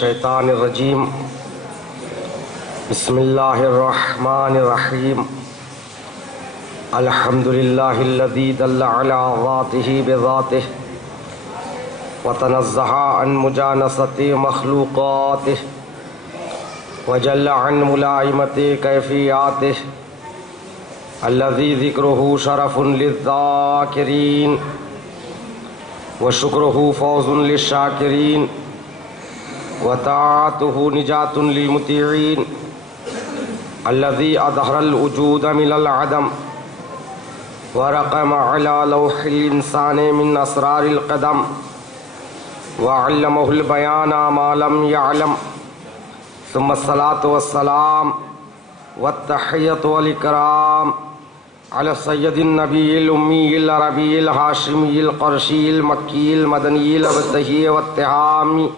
الشیطان الرجیم بسم اللہ الرحمن الرحیم الحمد للہ الذی دل علی ذاتہ بذاتہ وتنزہ عن مجانست مخلوقاتہ وجل عن ملائمت کیفیاتہ الذی ذکرہ شرف للذاکرین وشکرہ فوز للشاکرین وطاعتہ نجات للمطیعین الذی اظہر الوجود من العدم ورقم علی لوح الانسان من اسرار القدم وعلمہ البیان ما لم یعلم ثم الصلاة والسلام والتحیۃ والاکرام على السید النبی الامی العربی الہاشمی القرشی المکی المدنی الابتہی والتہامی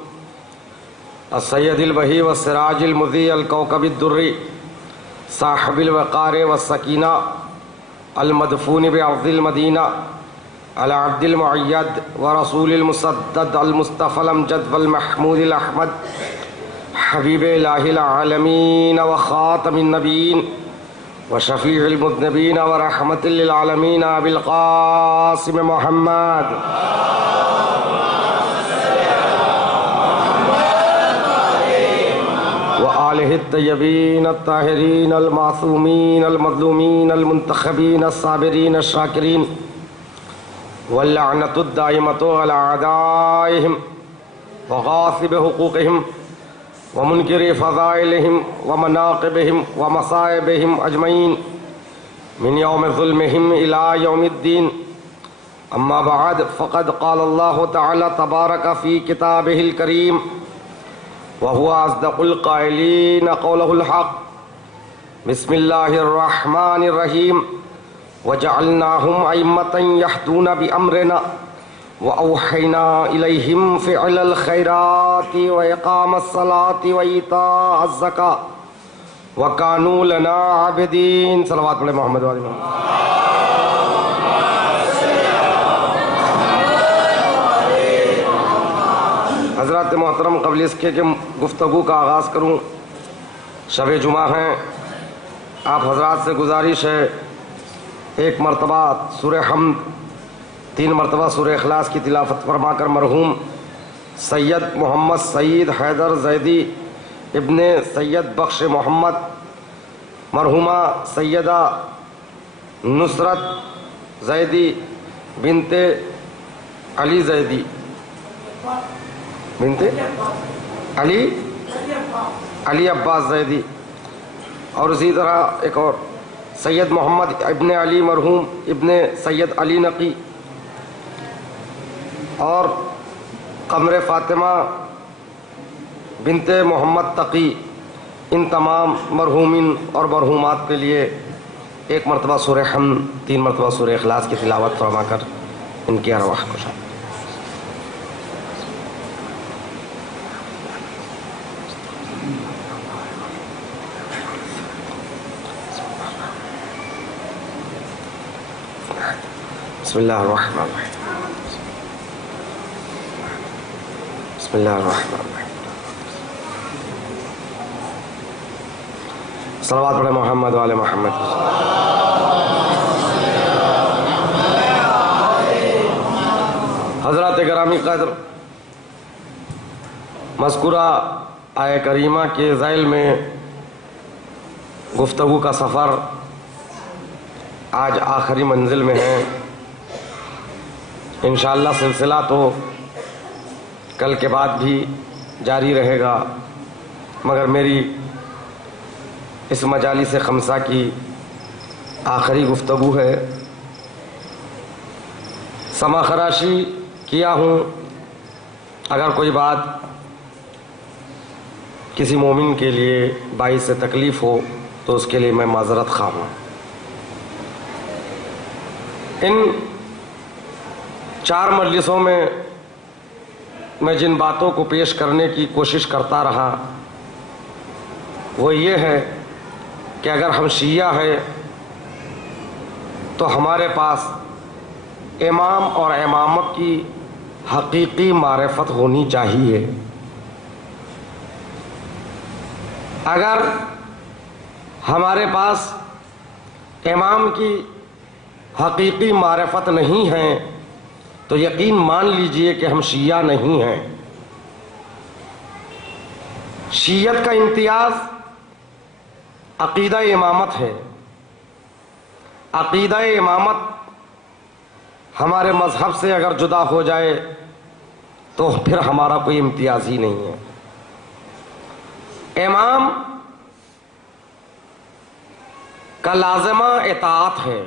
السید البہی والسراج المضیء الکوكب الدری صاحب الوقار والسکینہ المدفون بأرض المدینہ على عبد المعید ورسول المسدد المصطفى الامجد والمحمود الاحمد حبیب الہ العالمین وخاتم النبیین وشفیع المذنبین ورحمت للعالمین ابی القاسم محمد وآلہ الطیبین الطاہرین المعصومین المظلومین المنتخبین الصابرین الشاکرین واللعنۃ الدائمۃ علی اعدائہم وغاصب حقوقہم ومنکر فضائلہم ومناقبہم ومصائبہم اجمعین من یوم ظلمہم الی یوم الدین اما بعد فقد قال اللہ تعالی تبارک فی کتابہ الکریم وهو اصدق القائلین قولہ الحق بسم اللہ الرحمن الرحیم وجعلناہم ائمۃ یہدون بامرنا وأوحینا الیہم فعل الخیرات واقام الصلاة وایتاء الزکاة وکانوا لنا عابدین. صلوات پڑھیں محمد وعلی محمد. حضرات محترم، قبل اس کے کہ گفتگو کا آغاز کروں، شب جمعہ ہیں، آپ حضرات سے گزارش ہے ایک مرتبہ سورہ حمد، 3 مرتبہ سورہ اخلاص کی تلاوت فرما کر مرحوم سید محمد سعید حیدر زیدی ابن سید بخش محمد، مرحومہ سیدہ نصرت زیدی بنت علی زیدی بنت علی عباس زیدی، اور اسی طرح ایک اور سید محمد ابن علی مرحوم ابن سید علی نقی، اور قمر فاطمہ بنت محمد تقی، ان تمام مرحومین اور مرحومات کے لیے ایک مرتبہ سورہ حمد، 3 مرتبہ سورہ اخلاص کی تلاوت فرما کر ان کی ارواح کو شاد. بسم اللہ الرحمن الرحیم. بسم اللہ الرحمن الرحیم. صلوات پڑھیں محمد وعلی محمد. حضرات گرامی قدر، مذکورہ آیہ کریمہ کے ذیل میں گفتگو کا سفر آج آخری منزل میں ہے. انشاءاللہ سلسلہ تو کل کے بعد بھی جاری رہے گا، مگر میری اس مجالس خمسہ کی آخری گفتگو ہے. سما خراشی کیا ہوں، اگر کوئی بات کسی مومن کے لیے باعث تکلیف ہو تو اس کے لیے میں معذرت خواہ ہوں. ان 4 مجلسوں میں جن باتوں کو پیش کرنے کی کوشش کرتا رہا وہ یہ ہے کہ اگر ہم شیعہ ہیں تو ہمارے پاس امام اور امامت کی حقیقی معرفت ہونی چاہیے. اگر ہمارے پاس امام کی حقیقی معرفت نہیں ہے تو یقین مان لیجئے کہ ہم شیعہ نہیں ہیں۔ شیعت کا امتیاز عقیدہ امامت ہے۔ عقیدہ امامت ہمارے مذہب سے اگر جدا ہو جائے تو پھر ہمارا کوئی امتیاز ہی نہیں ہے۔ امام کا لازمہ اطاعت ہے۔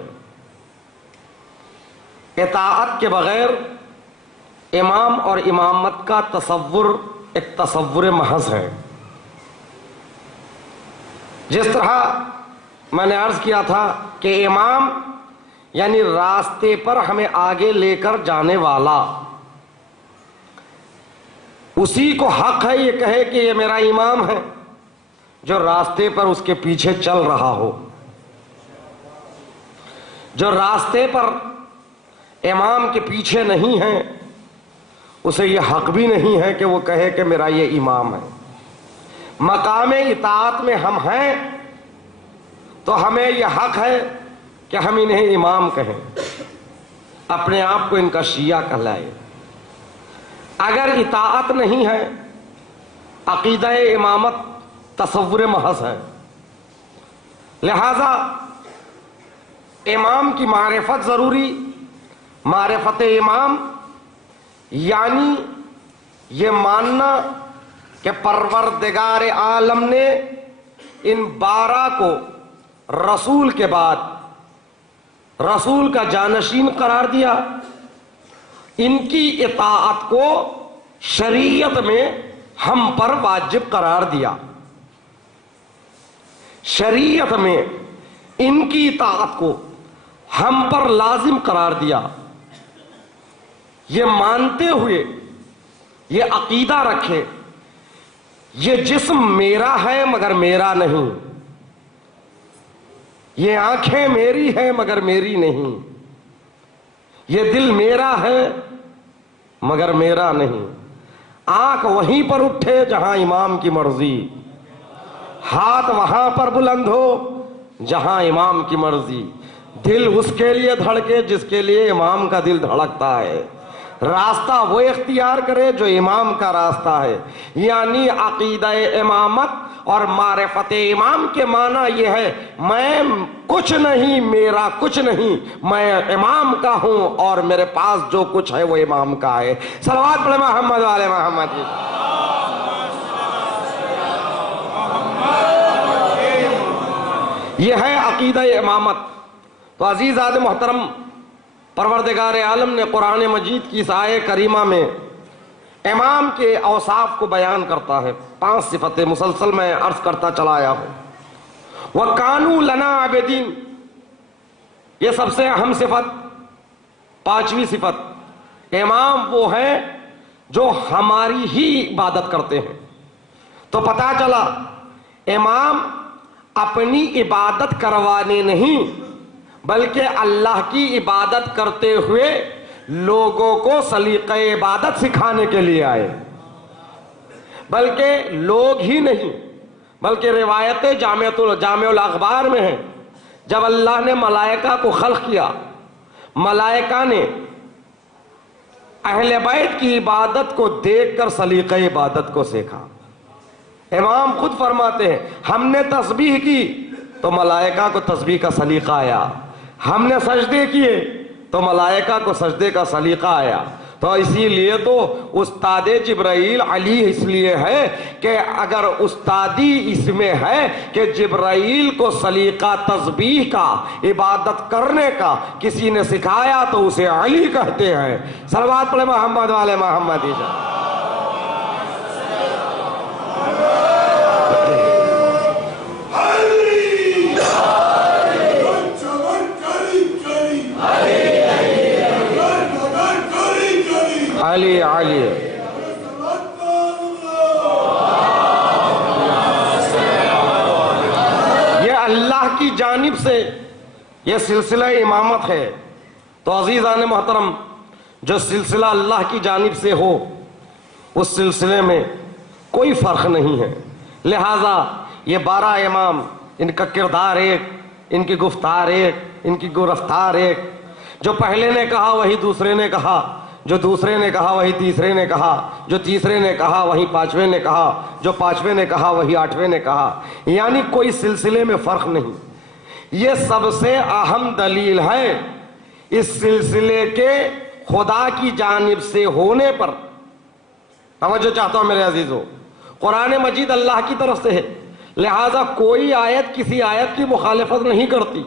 اطاعت کے بغیر امام اور امامت کا تصور ایک تصور محض ہے۔ جس طرح میں نے عرض کیا تھا کہ امام یعنی راستے پر ہمیں آگے لے کر جانے والا، اسی کو حق ہے یہ کہے کہ یہ میرا امام ہے جو راستے پر اس کے پیچھے چل رہا ہو۔ جو راستے پر امام کے پیچھے نہیں ہے اسے یہ حق بھی نہیں ہے کہ وہ کہے کہ میرا یہ امام ہے۔ مقام اطاعت میں ہم ہیں تو ہمیں یہ حق ہے کہ ہم انہیں امام کہیں، اپنے آپ کو ان کا شیعہ کہلائے۔ اگر اطاعت نہیں ہے، عقیدہ امامت تصور محض ہے، لہذا امام کی معرفت ضروری۔ معرفت امام یعنی یہ ماننا کہ پروردگار عالم نے ان 12 کو رسول کے بعد رسول کا جانشین قرار دیا، ان کی اطاعت کو شریعت میں ہم پر واجب قرار دیا، شریعت میں ان کی اطاعت کو ہم پر لازم قرار دیا۔ یہ مانتے ہوئے یہ عقیدہ رکھے یہ جسم میرا ہے مگر میرا نہیں، یہ آنکھیں میری ہیں مگر میری نہیں، یہ دل میرا ہے مگر میرا نہیں۔ آنکھ وہیں پر اٹھے جہاں امام کی مرضی، ہاتھ وہاں پر بلند ہو جہاں امام کی مرضی، دل اس کے لیے دھڑکے جس کے لیے امام کا دل دھڑکتا ہے، راستہ وہ اختیار کرے جو امام کا راستہ ہے۔ یعنی عقیدہ امامت اور معرفت امام کے معنی یہ ہے میں کچھ نہیں، میرا کچھ نہیں، میں امام کا ہوں اور میرے پاس جو کچھ ہے وہ امام کا ہے۔ صلوات پڑھیں محمد والے محمد۔ یہ ہے عقیدہ امامت۔ تو عزیزان محترم، پروردگار عالم نے قرآن مجید کی اس آیہ کریمہ میں امام کے اوصاف کو بیان کرتا ہے۔ 5 صفتیں مسلسل میں عرض کرتا چلا آیا ہوں۔ وَكَانُوا لَنَا عَابِدِينَ، یہ سب سے اہم صفت، 5ویں صفت، امام وہ ہیں جو ہماری ہی عبادت کرتے ہیں۔ تو پتہ چلا امام اپنی عبادت کروانے نہیں بلکہ اللہ کی عبادت کرتے ہوئے لوگوں کو سلیقہ عبادت سکھانے کے لیے آئے۔ بلکہ لوگ ہی نہیں بلکہ روایت جامع الاخبار میں ہے، جب اللہ نے ملائکہ کو خلق کیا، ملائکہ نے اہل بیت کی عبادت کو دیکھ کر سلیقہ عبادت کو سیکھا۔ امام خود فرماتے ہیں ہم نے تسبیح کی تو ملائکہ کو تسبیح کا سلیقہ آیا، ہم نے سجدے کیے تو ملائکہ کو سجدے کا سلیقہ آیا۔ تو اسی لیے تو استاد جبرائیل علی اس لیے ہے کہ اگر استادی اس میں ہے کہ جبرائیل کو سلیقہ تسبیح کا، عبادت کرنے کا کسی نے سکھایا تو اسے علی کہتے ہیں۔ صلوات پڑھیں محمد والے محمد۔ علی علی یہ اللہ کی جانب سے یہ سلسلہ امامت ہے۔ تو عزیزان محترم، جو سلسلہ اللہ کی جانب سے ہو اس سلسلے میں کوئی فرق نہیں ہے، لہذا یہ 12 امام، ان کا کردار ایک، ان کی گفتار ایک، ان کی گرفتار ایک. جو پہلے نے کہا وہی دوسرے نے کہا، جو دوسرے نے کہا وہی تیسرے نے کہا، جو تیسرے نے کہا وہی پانچویں نے کہا، جو پانچویں نے کہا وہی آٹھویں نے کہا. یعنی کوئی سلسلے میں فرق نہیں. یہ سب سے اہم دلیل ہے اس سلسلے کے خدا کی جانب سے ہونے پر. توجہ چاہتا ہوں میرے عزیزو، قرآن مجید اللہ کی طرف سے ہے، لہذا کوئی آیت کسی آیت کی مخالفت نہیں کرتی.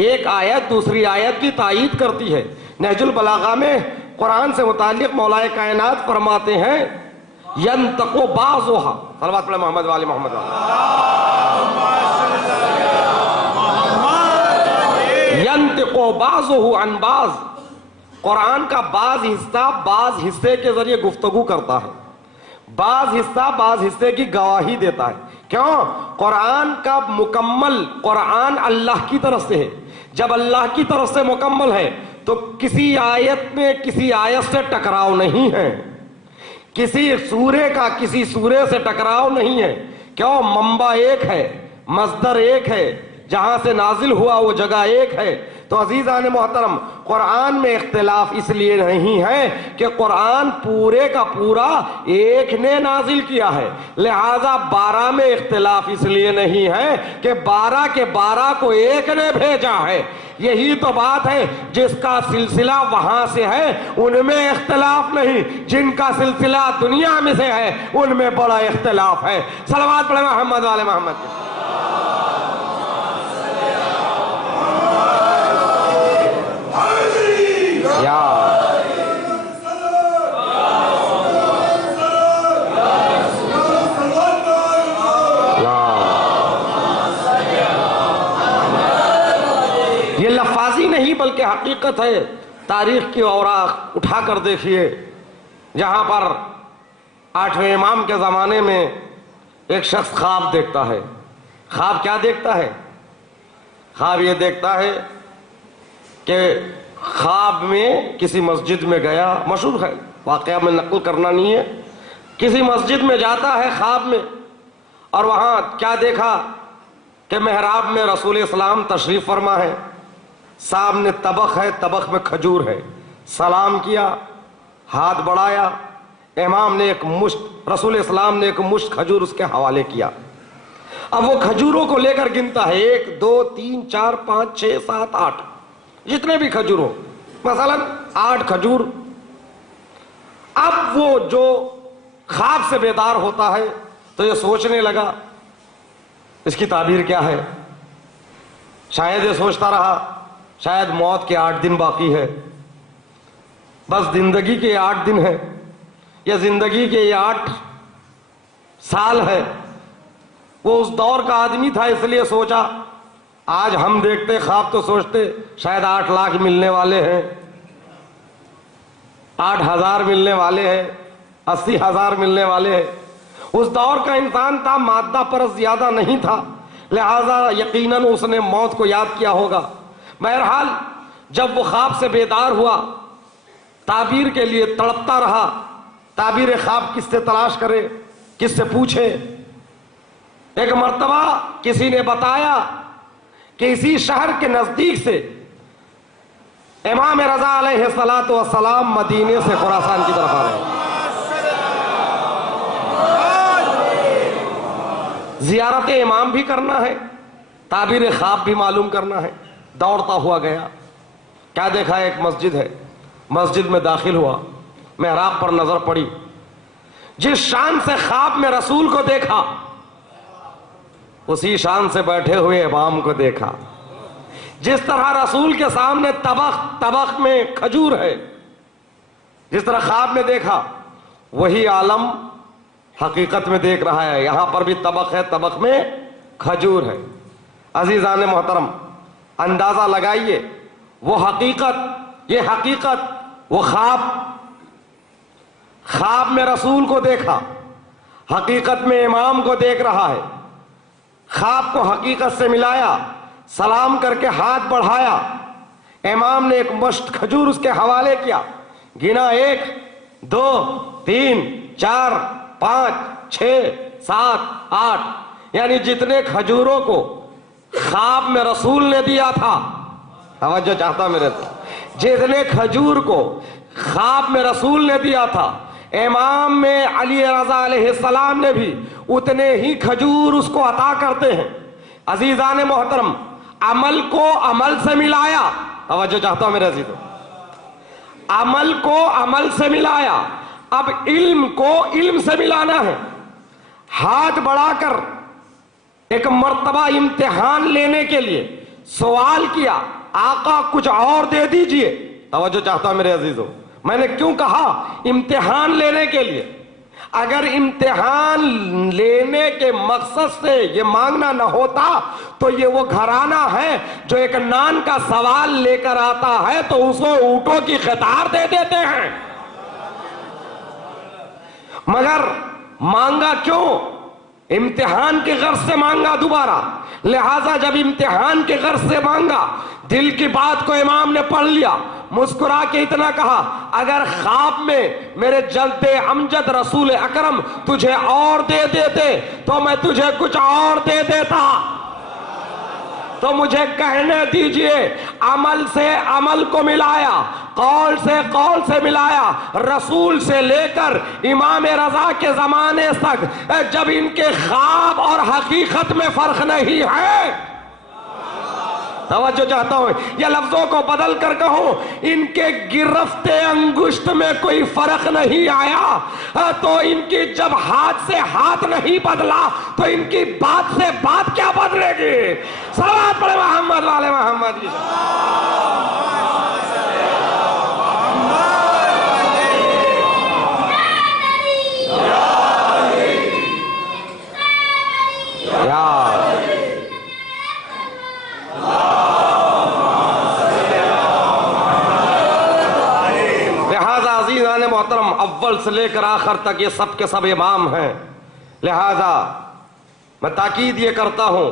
ایک آیت دوسری آیت کی تائید کرتی ہے. نہج البلاغہ میں قرآن سے متعلق مولا کائنات فرماتے ہیں ینطق بعضھا، صلوات پڑھیں محمد والے محمد ینطق بعضہ عن بعض. قرآن کا بعض حصہ بعض حصے کے ذریعے گفتگو کرتا ہے، بعض حصہ بعض حصے کی گواہی دیتا ہے. کیوں؟ قرآن کا مکمل، قرآن اللہ کی طرف سے ہے. جب اللہ کی طرف سے مکمل ہے تو کسی آیت میں کسی آیت سے ٹکراؤ نہیں ہے، کسی سورے کا کسی سورے سے ٹکراؤ نہیں ہے. کیوں؟ منبع ایک ہے، مصدر ایک ہے، جہاں سے نازل ہوا وہ جگہ ایک ہے. تو عزیزان محترم، قرآن میں اختلاف اس لیے نہیں ہے کہ قرآن پورے کا پورا ایک نے نازل کیا ہے، لہذا 12 میں اختلاف اس لیے نہیں ہے کہ 12 کے 12 کو ایک نے بھیجا ہے. یہی تو بات ہے، جس کا سلسلہ وہاں سے ہے ان میں اختلاف نہیں، جن کا سلسلہ دنیا میں سے ہے ان میں بڑا اختلاف ہے. صلوات پڑھیں محمد والے محمد. یہ لفاظی نہیں بلکہ حقیقت ہے. تاریخ کی اوراق اٹھا کر دیکھیے، جہاں پر 8ویں امام کے زمانے میں ایک شخص خواب دیکھتا ہے. خواب کیا دیکھتا ہے؟ خواب یہ دیکھتا ہے کہ خواب میں کسی مسجد میں گیا، مشہور ہے واقعہ، میں نقل کرنا نہیں ہے. کسی مسجد میں جاتا ہے خواب میں، اور وہاں کیا دیکھا کہ محراب میں رسول اسلام تشریف فرما ہے، سامنے طبق ہے، طبق میں کھجور ہے. سلام کیا، ہاتھ بڑھایا، امام نے ایک مشت، رسول اسلام نے ایک مشت کھجور اس کے حوالے کیا. اب وہ کھجوروں کو لے کر گنتا ہے، 1 2 3 4 5 6 7 8، جتنے بھی کھجور ہو، مثلا 8 کھجور. اب وہ جو خواب سے بیدار ہوتا ہے تو یہ سوچنے لگا اس کی تعبیر کیا ہے. شاید یہ سوچتا رہا شاید موت کے 8 دن باقی ہے، بس زندگی کے 8 دن ہے، یا زندگی کے یہ 8 سال ہے. وہ اس دور کا آدمی تھا، اس لیے سوچا آج ہم دیکھتے خواب تو سوچتے شاید 8 لاکھ ملنے والے ہیں، 8,000 ملنے والے ہیں، 80,000 ملنے والے ہیں. اس دور کا انسان تھا، مادہ پرست زیادہ نہیں تھا، لہذا یقیناً اس نے موت کو یاد کیا ہوگا. بہرحال جب وہ خواب سے بیدار ہوا، تعبیر کے لیے تڑپتا رہا. تعبیر خواب کس سے تلاش کرے، کس سے پوچھے. ایک مرتبہ کسی نے بتایا کہ اسی شہر کے نزدیک سے امام رضا علیہ السلام مدینے سے خراسان کی طرف آ رہے ہیں. زیارت امام بھی کرنا ہے، تعبیر خواب بھی معلوم کرنا ہے. دوڑتا ہوا گیا، کیا دیکھا؟ ایک مسجد ہے، مسجد میں داخل ہوا، محراب پر نظر پڑی. جس شان سے خواب میں رسول کو دیکھا اسی شان سے بیٹھے ہوئے امام کو دیکھا. جس طرح رسول کے سامنے طبق میں کھجور ہے، جس طرح خواب میں دیکھا وہی عالم حقیقت میں دیکھ رہا ہے. یہاں پر بھی طبق ہے، طبق میں کھجور ہے. عزیزان محترم، اندازہ لگائیے وہ حقیقت، یہ حقیقت، وہ خواب. خواب میں رسول کو دیکھا، حقیقت میں امام کو دیکھ رہا ہے. خواب کو حقیقت سے ملایا، سلام کر کے ہاتھ بڑھایا، امام نے ایک مشت کھجور اس کے حوالے کیا. گنا 1 2 3 4 5 6 7 8. یعنی جتنے کھجوروں کو خواب میں رسول نے دیا تھا، توجہ چاہتا میرے سے، جتنے کھجور کو خواب میں رسول نے دیا تھا، امام میں علی رضا علیہ السلام نے بھی اتنے ہی کھجور اس کو عطا کرتے ہیں۔ عزیزان محترم، عمل کو عمل سے ملایا، توجہ چاہتا ہوں میرے عزیزوں، عمل کو عمل سے ملایا، اب علم کو علم سے ملانا ہے۔ ہاتھ بڑھا کر ایک مرتبہ امتحان لینے کے لیے سوال کیا، آقا کچھ اور دے دیجئے۔ توجہ چاہتا ہوں میرے عزیزوں، میں نے کیوں کہا امتحان لینے کے لیے؟ اگر امتحان لینے کے مقصد سے یہ مانگنا نہ ہوتا تو یہ وہ گھرانہ ہے جو ایک نان کا سوال لے کر آتا ہے تو اس کو اونٹوں کی قطار دے دیتے ہیں، مگر مانگا کیوں؟ امتحان کے غرض سے مانگا دوبارہ۔ لہذا جب امتحان کے غرض سے مانگا، دل کی بات کو امام نے پڑھ لیا، مسکرا کے اتنا کہا، اگر خواب میں میرے جلد امجد رسول اکرم تجھے اور دے دیتے تو میں تجھے کچھ اور دے دیتا۔ تو مجھے کہنے دیجئے، عمل سے عمل کو ملایا، قول سے قول سے ملایا، رسول سے لے کر امام رضا کے زمانے تک، جب ان کے خواب اور حقیقت میں فرق نہیں ہے۔ توجہ چاہتا ہوں، یہ لفظوں کو بدل کر کہوں، ان کے گرفت انگشت میں کوئی فرق نہیں آیا تو ان کی جب ہاتھ سے ہاتھ نہیں بدلا تو ان کی بات سے بات کیا بدلے گی؟ صلوات پڑھے محمد والے محمد۔ محترم، اول سے لے کر آخر تک یہ سب کے سب امام ہیں، لہذا میں تاکید یہ کرتا ہوں،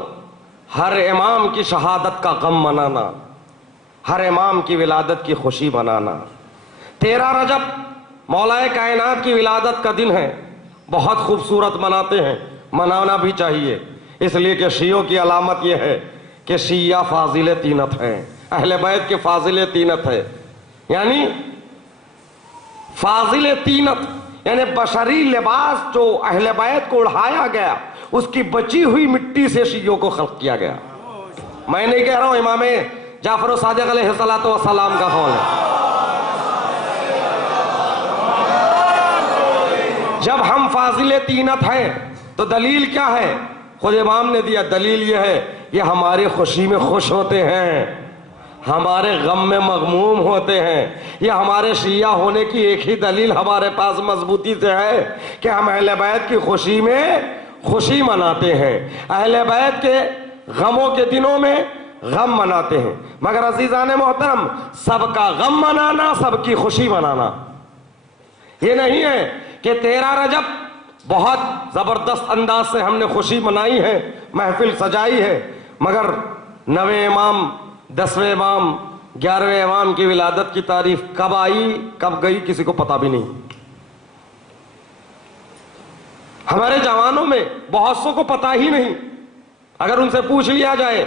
ہر امام کی شہادت کا غم منانا، ہر امام کی ولادت کی خوشی منانا۔ 13 رجب مولا کائنات کی ولادت کا دن ہے، بہت خوبصورت مناتے ہیں، منانا بھی چاہیے، اس لیے کہ شیعوں کی علامت یہ ہے کہ شیعہ فاضل تینت ہیں، اہل بیت کے فاضل تینت ہے، یعنی فاضل تینت یعنی بشری لباس جو اہل بیت کو اڑھایا گیا اس کی بچی ہوئی مٹی سے شیعوں کو خلق کیا گیا۔ میں نہیں کہہ رہا ہوں، امام جعفر صادق علیہ السلام کا قول ہے۔ جب ہم فاضل تینت ہیں تو دلیل کیا ہے؟ خود امام نے دیا، دلیل یہ ہے، یہ ہماری خوشی میں خوش ہوتے ہیں، ہمارے غم میں مغموم ہوتے ہیں۔ یہ ہمارے شیعہ ہونے کی ایک ہی دلیل ہمارے پاس مضبوطی سے ہے کہ ہم اہل بیت کی خوشی میں خوشی مناتے ہیں، اہل بیت کے غموں کے دنوں میں غم مناتے ہیں۔ مگر عزیزان محترم، سب کا غم منانا، سب کی خوشی منانا یہ نہیں ہے کہ 13 رجب بہت زبردست انداز سے ہم نے خوشی منائی ہے، محفل سجائی ہے، مگر 9ویں امام، 10ویں امام، 11ویں امام کی ولادت کی تاریخ کب آئی کب گئی کسی کو پتا بھی نہیں۔ ہمارے جوانوں میں بہت سو کو پتا ہی نہیں، اگر ان سے پوچھ لیا جائے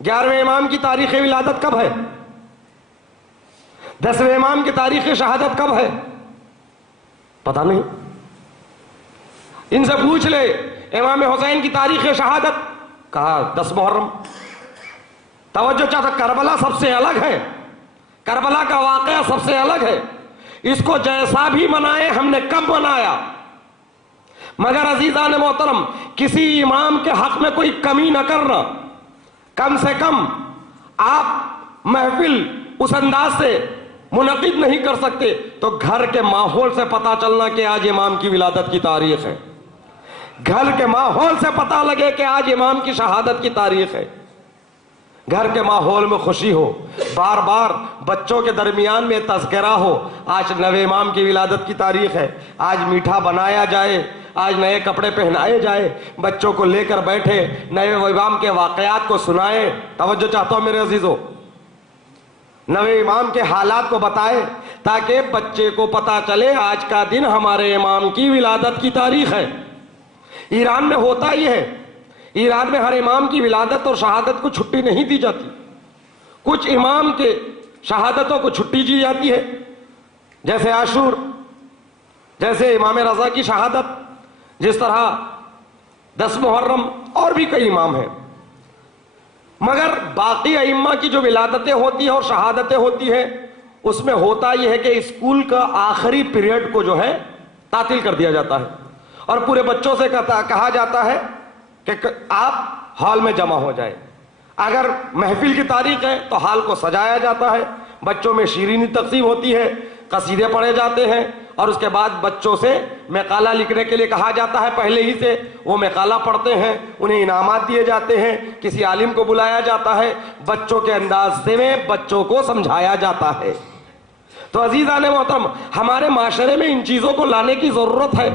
11ویں امام کی تاریخ ولادت کب ہے، 10ویں امام کی تاریخ شہادت کب ہے، پتا نہیں۔ ان سے پوچھ لے امام حسین کی تاریخ شہادت، کہا 10 محرم۔ توجہ چاہتا، کربلا سب سے الگ ہے، کربلا کا واقعہ سب سے الگ ہے، اس کو جیسا بھی منائے ہم نے کب منایا، مگر عزیزان محترم کسی امام کے حق میں کوئی کمی نہ کرنا۔ کم سے کم آپ محفل اس انداز سے منعقد نہیں کر سکتے تو گھر کے ماحول سے پتا چلنا کہ آج امام کی ولادت کی تاریخ ہے، گھر کے ماحول سے پتا لگے کہ آج امام کی شہادت کی تاریخ ہے، گھر کے ماحول میں خوشی ہو، بار بار بچوں کے درمیان میں تذکرہ ہو، آج 9ویں امام کی ولادت کی تاریخ ہے، آج میٹھا بنایا جائے، آج نئے کپڑے پہنائے جائے، بچوں کو لے کر بیٹھے، نئے امام کے واقعات کو سنائے۔ توجہ چاہتا ہوں میرے عزیزوں، 9ویں امام کے حالات کو بتائے تاکہ بچے کو پتا چلے آج کا دن ہمارے امام کی ولادت کی تاریخ ہے۔ ایران میں ہوتا ہی ہے، ایران میں ہر امام کی ولادت اور شہادت کو چھٹی نہیں دی جاتی، کچھ امام کے شہادتوں کو چھٹی دی جاتی ہے، جیسے عاشور، جیسے امام رضا کی شہادت، جس طرح 10 محرم، اور بھی کئی امام ہیں۔ مگر باقی ائمہ کی جو ولادتیں ہوتی ہیں اور شہادتیں ہوتی ہیں، اس میں ہوتا یہ ہے کہ اسکول کا آخری پیریڈ کو جو ہے تعطیل کر دیا جاتا ہے، اور پورے بچوں سے کہا جاتا ہے کہ آپ ہال میں جمع ہو جائیں۔ اگر محفل کی تاریخ ہے تو ہال کو سجایا جاتا ہے، بچوں میں شیرینی تقسیم ہوتی ہے، قصیدے پڑھے جاتے ہیں، اور اس کے بعد بچوں سے مقالہ لکھنے کے لیے کہا جاتا ہے، پہلے ہی سے وہ مقالہ پڑھتے ہیں، انہیں انعامات دیے جاتے ہیں، کسی عالم کو بلایا جاتا ہے، بچوں کے انداز سے میں بچوں کو سمجھایا جاتا ہے۔ تو عزیزان محترم، ہمارے معاشرے میں ان چیزوں کو لانے کی ضرورت ہے۔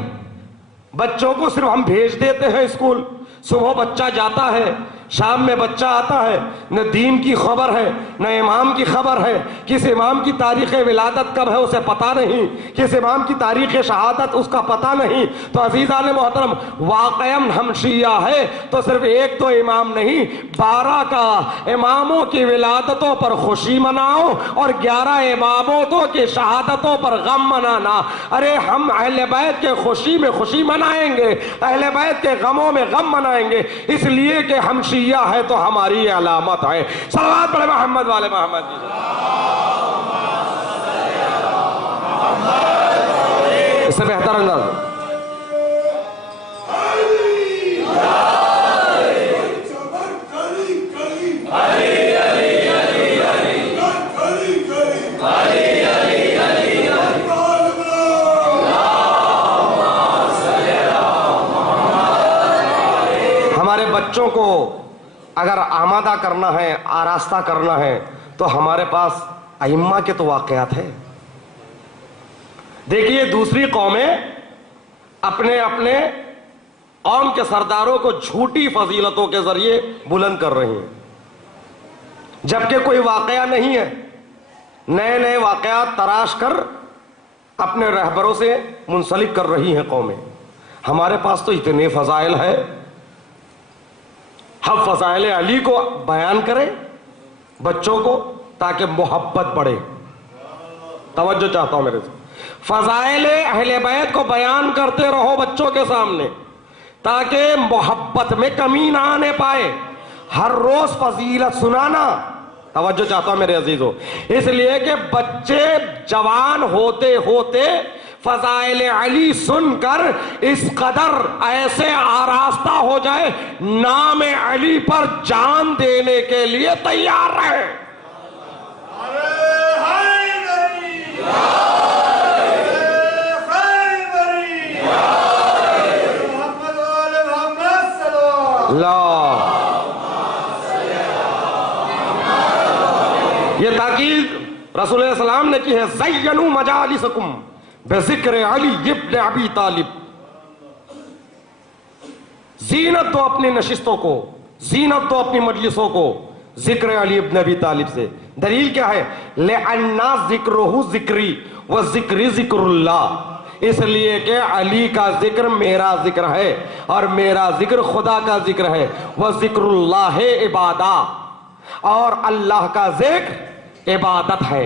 بچوں کو صرف ہم بھیج دیتے ہیں اسکول، صبح بچہ جاتا ہے، شام میں بچہ آتا ہے، نہ دین کی خبر ہے، نہ امام کی خبر ہے، کس امام کی تاریخ ولادت کب ہے اسے پتہ نہیں، کس امام کی تاریخ شہادت اس کا پتہ نہیں۔ تو عزیزان محترم، واقعاً ہم شیعہ ہے تو صرف ایک تو امام نہیں، 12 کا اماموں کی ولادتوں پر خوشی مناؤ اور 11 اماموں کی شہادتوں پر غم منانا۔ ارے ہم اہل بیت کے خوشی میں خوشی منائیں گے، اہل بیت کے غموں میں غم منائیں گے، اس لیے کہ ہم شیعہ ہے تو ہماری یہ علامت ہے۔ صلوات پڑھے محمد والے محمد جی۔ اس سے بہتر انداز ہمارے بچوں کو اگر آمادہ کرنا ہے، آراستہ کرنا ہے، تو ہمارے پاس ائمہ کے تو واقعات ہیں۔ دیکھیے دوسری قومیں اپنے اپنے قوم کے سرداروں کو جھوٹی فضیلتوں کے ذریعے بلند کر رہی ہیں، جبکہ کوئی واقعہ نہیں ہے، نئے نئے واقعات تراش کر اپنے رہبروں سے منسلک کر رہی ہیں قومیں۔ ہمارے پاس تو اتنے فضائل ہے، ہم فضائل علی کو بیان کریں بچوں کو تاکہ محبت بڑھے۔ توجہ چاہتا ہوں میرے سے، فضائل اہل بیت کو بیان کرتے رہو بچوں کے سامنے تاکہ محبت میں کمی نہ آنے پائے۔ ہر روز فضیلت سنانا، توجہ چاہتا ہوں میرے عزیزو، اس لیے کہ بچے جوان ہوتے ہوتے فضائل علی سن کر اس قدر ایسے آراستہ ہو جائے، نام علی پر جان دینے کے لیے تیار رہے۔ یہ تاکید رسول اللہ علیہ السلام نے کی ہے، زینوا مجالسکم بذکر علی ابن ابی طالب۔ زینت دو اپنی نشستوں کو، زینت دو اپنی مجلسوں کو ذکر علی ابن ابی طالب سے۔ دلیل کیا ہے؟ لِأَنَّا ذِكْرُهُ ذِكْرِي وَذِكْرِ ذِكْرُ اللَّهِ، اس لیے کہ علی کا ذکر میرا ذکر ہے اور میرا ذکر خدا کا ذکر ہے۔ وَذِكْرُ اللَّهِ عبادہ، اور اللہ کا ذکر عبادت ہے۔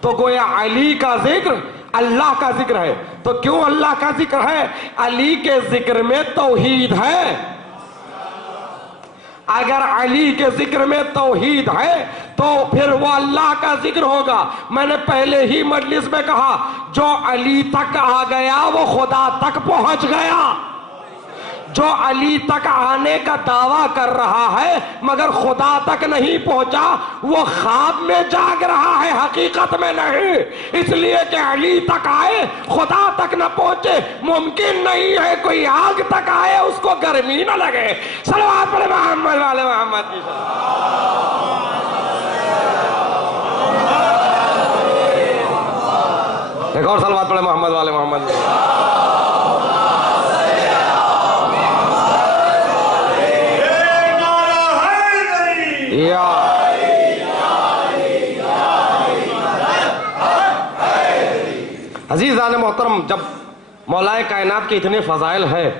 تو گویا علی کا ذکر اللہ کا ذکر ہے۔ تو کیوں اللہ کا ذکر ہے؟ علی کے ذکر میں توحید ہے۔ اگر علی کے ذکر میں توحید ہے تو پھر وہ اللہ کا ذکر ہوگا۔ میں نے پہلے ہی مجلس میں کہا، جو علی تک آ گیا وہ خدا تک پہنچ گیا۔ جو علی تک آنے کا دعویٰ کر رہا ہے مگر خدا تک نہیں پہنچا، وہ خواب میں جاگ رہا ہے، حقیقت میں نہیں۔ اس لیے کہ علی تک آئے خدا تک نہ پہنچے، ممکن نہیں ہے کوئی آگ تک آئے اس کو گرمی نہ لگے۔ صلوات پڑھے محمد والے محمد کی۔ ایک اور صلوات پڑھے محمد والے محمد کی۔ عزیزان محترم، جب مولا کائنات کے اتنے فضائل ہیں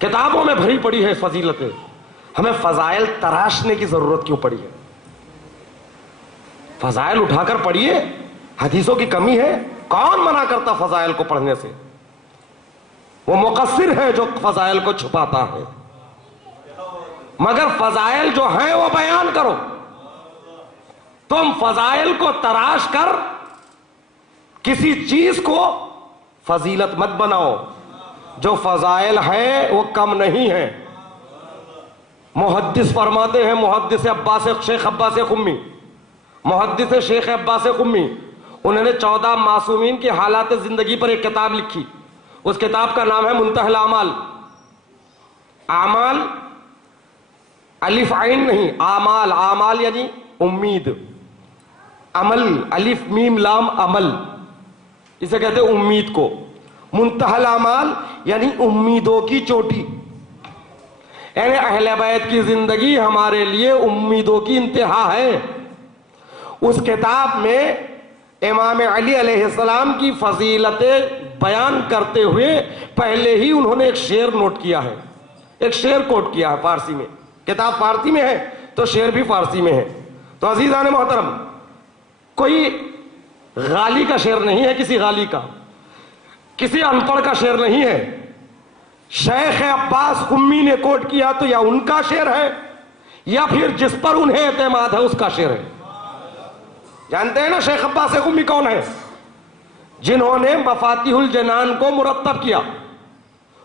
کتابوں میں بھری پڑی ہے فضیلتیں، ہمیں فضائل تراشنے کی ضرورت کیوں پڑی ہے؟ فضائل اٹھا کر پڑھیے، حدیثوں کی کمی ہے؟ کون منع کرتا فضائل کو پڑھنے سے؟ وہ مقصر ہے جو فضائل کو چھپاتا ہے، مگر فضائل جو ہیں وہ بیان کرو۔ تم فضائل کو تراش کر کسی چیز کو فضیلت مت بناؤ، جو فضائل ہے وہ کم نہیں ہے۔ محدث فرماتے ہیں، شیخ عباس قمی، محدث شیخ عباس قمی، انہوں نے 14 معصومین کی حالات زندگی پر ایک کتاب لکھی، اس کتاب کا نام ہے منتہی الاعمال۔ اعمال الف عین نہیں، اعمال، اعمال یعنی امید، عمل الف میم لام عمل، اسے کہتے ہیں امید کو۔ منتہی الاعمال یعنی امیدوں کی چوٹی، یعنی اہل بیت کی زندگی ہمارے لیے امیدوں کی انتہا ہے۔ اس کتاب میں امام علی علیہ السلام کی فضیلتیں بیان کرتے ہوئے پہلے ہی انہوں نے ایک شعر نوٹ کیا ہے، ایک شعر کوٹ کیا ہے فارسی میں۔ کتاب فارسی میں ہے تو شعر بھی فارسی میں ہے۔ تو عزیزان محترم، کوئی غالی کا شعر نہیں ہے، کسی غالی کا، کسی ان پڑھ کا شعر نہیں ہے۔ شیخ عباس قمی نے کوٹ کیا تو یا ان کا شعر ہے یا پھر جس پر انہیں اعتماد ہے اس کا شعر ہے۔ جانتے ہیں نا شیخ عباس قمی کون ہے؟ جنہوں نے مفاتیح الجنان کو مرتب کیا۔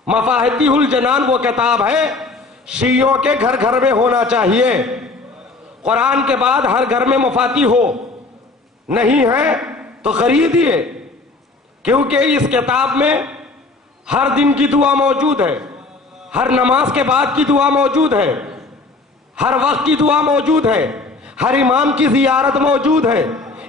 مفاتیح الجنان وہ کتاب ہے شیعوں کے گھر گھر میں ہونا چاہیے۔ قرآن کے بعد ہر گھر میں مفاتیح ہو، نہیں ہے تو خریدیے، کیونکہ اس کتاب میں ہر دن کی دعا موجود ہے، ہر نماز کے بعد کی دعا موجود ہے، ہر وقت کی دعا موجود ہے، ہر امام کی زیارت موجود ہے،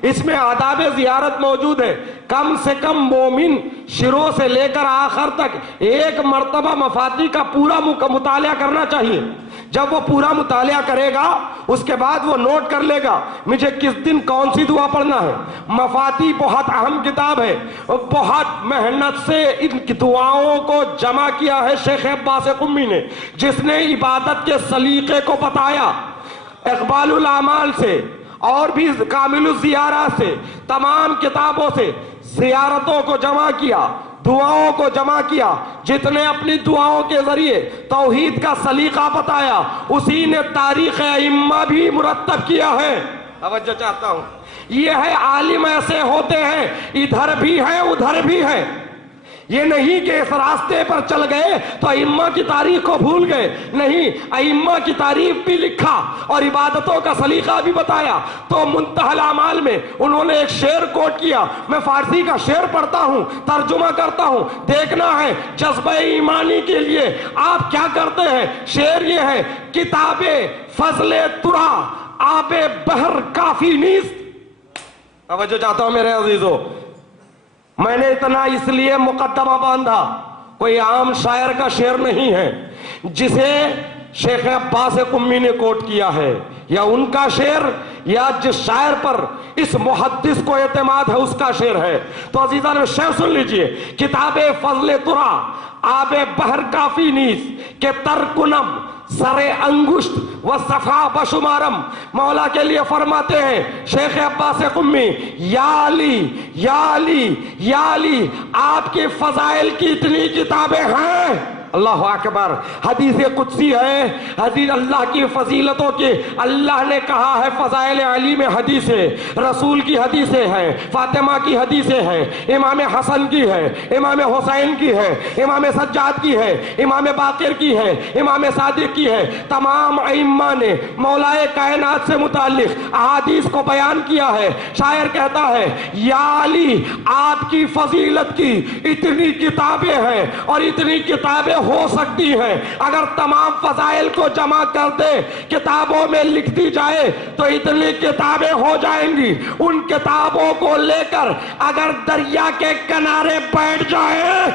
اس میں آداب زیارت موجود ہے۔ کم سے کم مومن شروع سے لے کر آخر تک ایک مرتبہ مفاتیح کا پورا مطالعہ کرنا چاہیے۔ جب وہ پورا مطالعہ کرے گا اس کے بعد وہ نوٹ کر لے گا مجھے کس دن کون سی دعا پڑھنا ہے۔ مفاتیح بہت اہم کتاب ہے، بہت محنت سے ان دعاؤں کو جمع کیا ہے شیخ عباس قمی نے، جس نے عبادت کے سلیقے کو بتایا۔ اقبال الاعمال سے اور بھی کامل الزیارہ سے، تمام کتابوں سے زیارتوں کو جمع کیا، دعاؤں کو جمع کیا۔ جتنے اپنی دعاؤں کے ذریعے توحید کا سلیقہ بتایا، اسی نے تاریخ ائمہ بھی مرتب کیا ہے۔ توجہ چاہتا ہوں، یہ ہے عالم ایسے ہوتے ہیں، ادھر بھی ہیں ادھر بھی ہیں۔ یہ نہیں کہ اس راستے پر چل گئے تو ائمہ کی تاریخ کو بھول گئے، نہیں، ائمہ کی تعریف بھی لکھا اور عبادتوں کا سلیقہ بھی بتایا۔ تو منتہی الاعمال میں انہوں نے ایک شعر کوٹ کیا، میں فارسی کا شعر پڑھتا ہوں، ترجمہ کرتا ہوں، دیکھنا ہے جذبہ ایمانی کے لیے آپ کیا کرتے ہیں۔ شعر یہ ہے، کتاب فضل ترا آب بحر کافی نیست۔ توجہ چاہتا ہوں میرے عزیزو، میں نے اتنا اس لیے مقدمہ باندھا، کوئی عام شاعر کا شعر نہیں ہے جسے شیخ عباس قمی نے کوٹ کیا ہے، یا ان کا شعر یا جس شاعر پر اس محدث کو اعتماد ہے اس کا شعر ہے۔ تو عزیزان شعر سن لیجئے، کتاب فضل ترا آب بحر کافی نیز کہ ترکنم سر انگشت و صفا بشمارم۔ مولا کے لیے فرماتے ہیں شیخ عباس قمی، یا علی یا علی یا علی، آپ کے فضائل کی اتنی کتابیں ہیں۔ اللہ اکبر، حدیث قدسی ہے، حدیث اللہ کی فضیلتوں کی، اللہ نے کہا ہے فضائل علی میں حدیثیں، رسول کی حدیثیں ہیں، فاطمہ کی حدیثیں ہیں، امام حسن کی ہے، امام حسین کی ہے، امام سجاد کی ہے، امام باقر کی ہے، امام صادق کی ہے۔ تمام ائمہ نے مولائے کائنات سے متعلق احادیث کو بیان کیا ہے۔ شاعر کہتا ہے، یا علی آپ کی فضیلت کی اتنی کتابیں ہیں، اور اتنی کتابیں ہو سکتی ہیں اگر تمام فضائل کو جمع کر دے کتابوں میں لکھ دی جائے تو اتنی کتابیں ہو جائیں گی۔ ان کتابوں کو لے کر اگر دریا کے کنارے بیٹھ جائیں،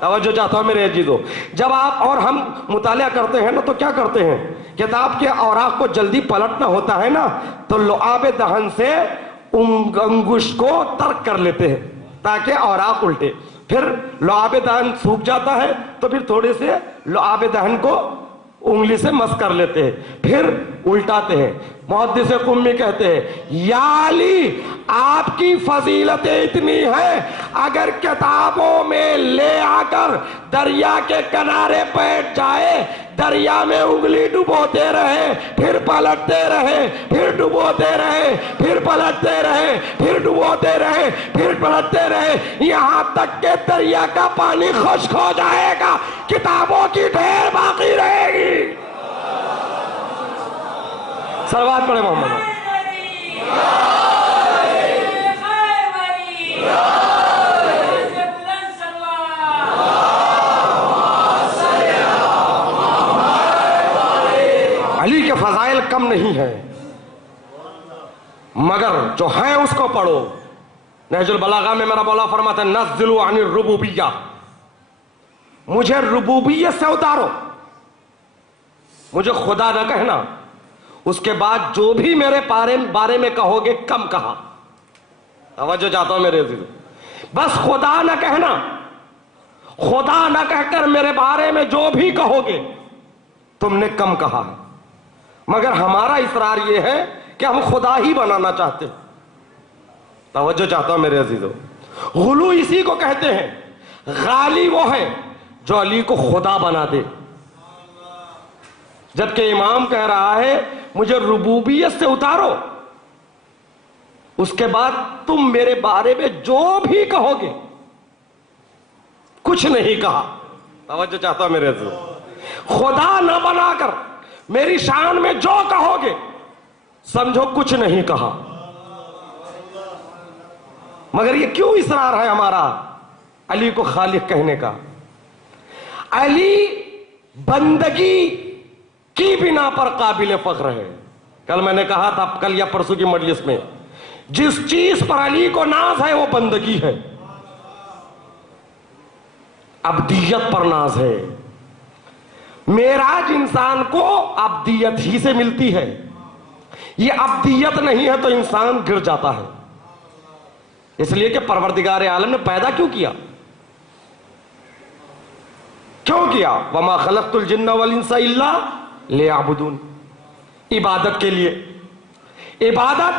توجہ چاہتا ہوں میرے عزیزو، جب آپ اور ہم مطالعہ کرتے ہیں نا تو کیا کرتے ہیں، کتاب کے اوراق کو جلدی پلٹنا ہوتا ہے نا تو لعاب دہن سے انگوش کو ترک کر لیتے ہیں تاکہ اوراق الٹے۔ پھر لعاب دہن سوکھ جاتا ہے تو پھر تھوڑے سے لعاب دہن کو انگلی سے مس کر لیتے ہیں، پھر الٹاتے ہیں۔ محدث قمی کہتے ہیں یا علی آپ کی فضیلتیں اتنی ہیں، اگر کتابوں میں لے آ کر دریا کے کنارے بیٹھ جائے، دریا میں انگلی ڈبوتے رہے، پھر پلٹتے رہے، پھر ڈبوتے رہے، پھر پلٹتے رہے، پھر ڈبوتے رہے، پھر پلٹتے رہے، یہاں تک کہ دریا کا پانی خشک ہو جائے گا، کتابوں کی ڈھیر باقی رہے گی۔ صلوات پڑھے محمد۔ علی کے فضائل کم نہیں ہیں، مگر جو ہیں اس کو پڑھو۔ نہج البلاغہ میں میرا مولا فرماتا ہے نزلوا عن الربوبیہ، مجھے ربوبیت سے اتارو، مجھے خدا نہ کہنا، اس کے بعد جو بھی میرے بارے میں کہو گے کم کہا۔ توجہ چاہتا ہوں میرے عزیزو، بس خدا نہ کہنا، خدا نہ کہہ کر میرے بارے میں جو بھی کہو گے تم نے کم کہا ہے۔ مگر ہمارا اصرار یہ ہے کہ ہم خدا ہی بنانا چاہتے ہیں۔ توجہ چاہتا ہوں میرے عزیزو، غلو اسی کو کہتے ہیں، غالی وہ ہے جو علی کو خدا بنا دے، جبکہ امام کہہ رہا ہے مجھے ربوبیت سے اتارو، اس کے بعد تم میرے بارے میں جو بھی کہو گے کچھ نہیں کہا۔ توجہ چاہتا ہوں میرے عزیزو، خدا نہ بنا کر میری شان میں جو کہو گے سمجھو کچھ نہیں کہا۔ مگر یہ کیوں اصرار ہے ہمارا علی کو خالق کہنے کا؟ علی بندگی کی بنا پر قابل فخر ہے۔ کل میں نے کہا تھا، کل یا پرسوں کی مجلس میں، جس چیز پر علی کو ناز ہے وہ بندگی ہے، عبدیت پر ناز ہے۔ معراج انسان کو عبدیت ہی سے ملتی ہے، یہ عبدیت نہیں ہے تو انسان گر جاتا ہے۔ اس لیے کہ پروردگار عالم نے پیدا کیوں کیا؟ کیوں کیا؟ وَمَا خَلَقْتُ الْجِنَّ وَالْإِنسَ إِلَّا لِيَعْبُدُونِ، عبادت کے لیے، عبادت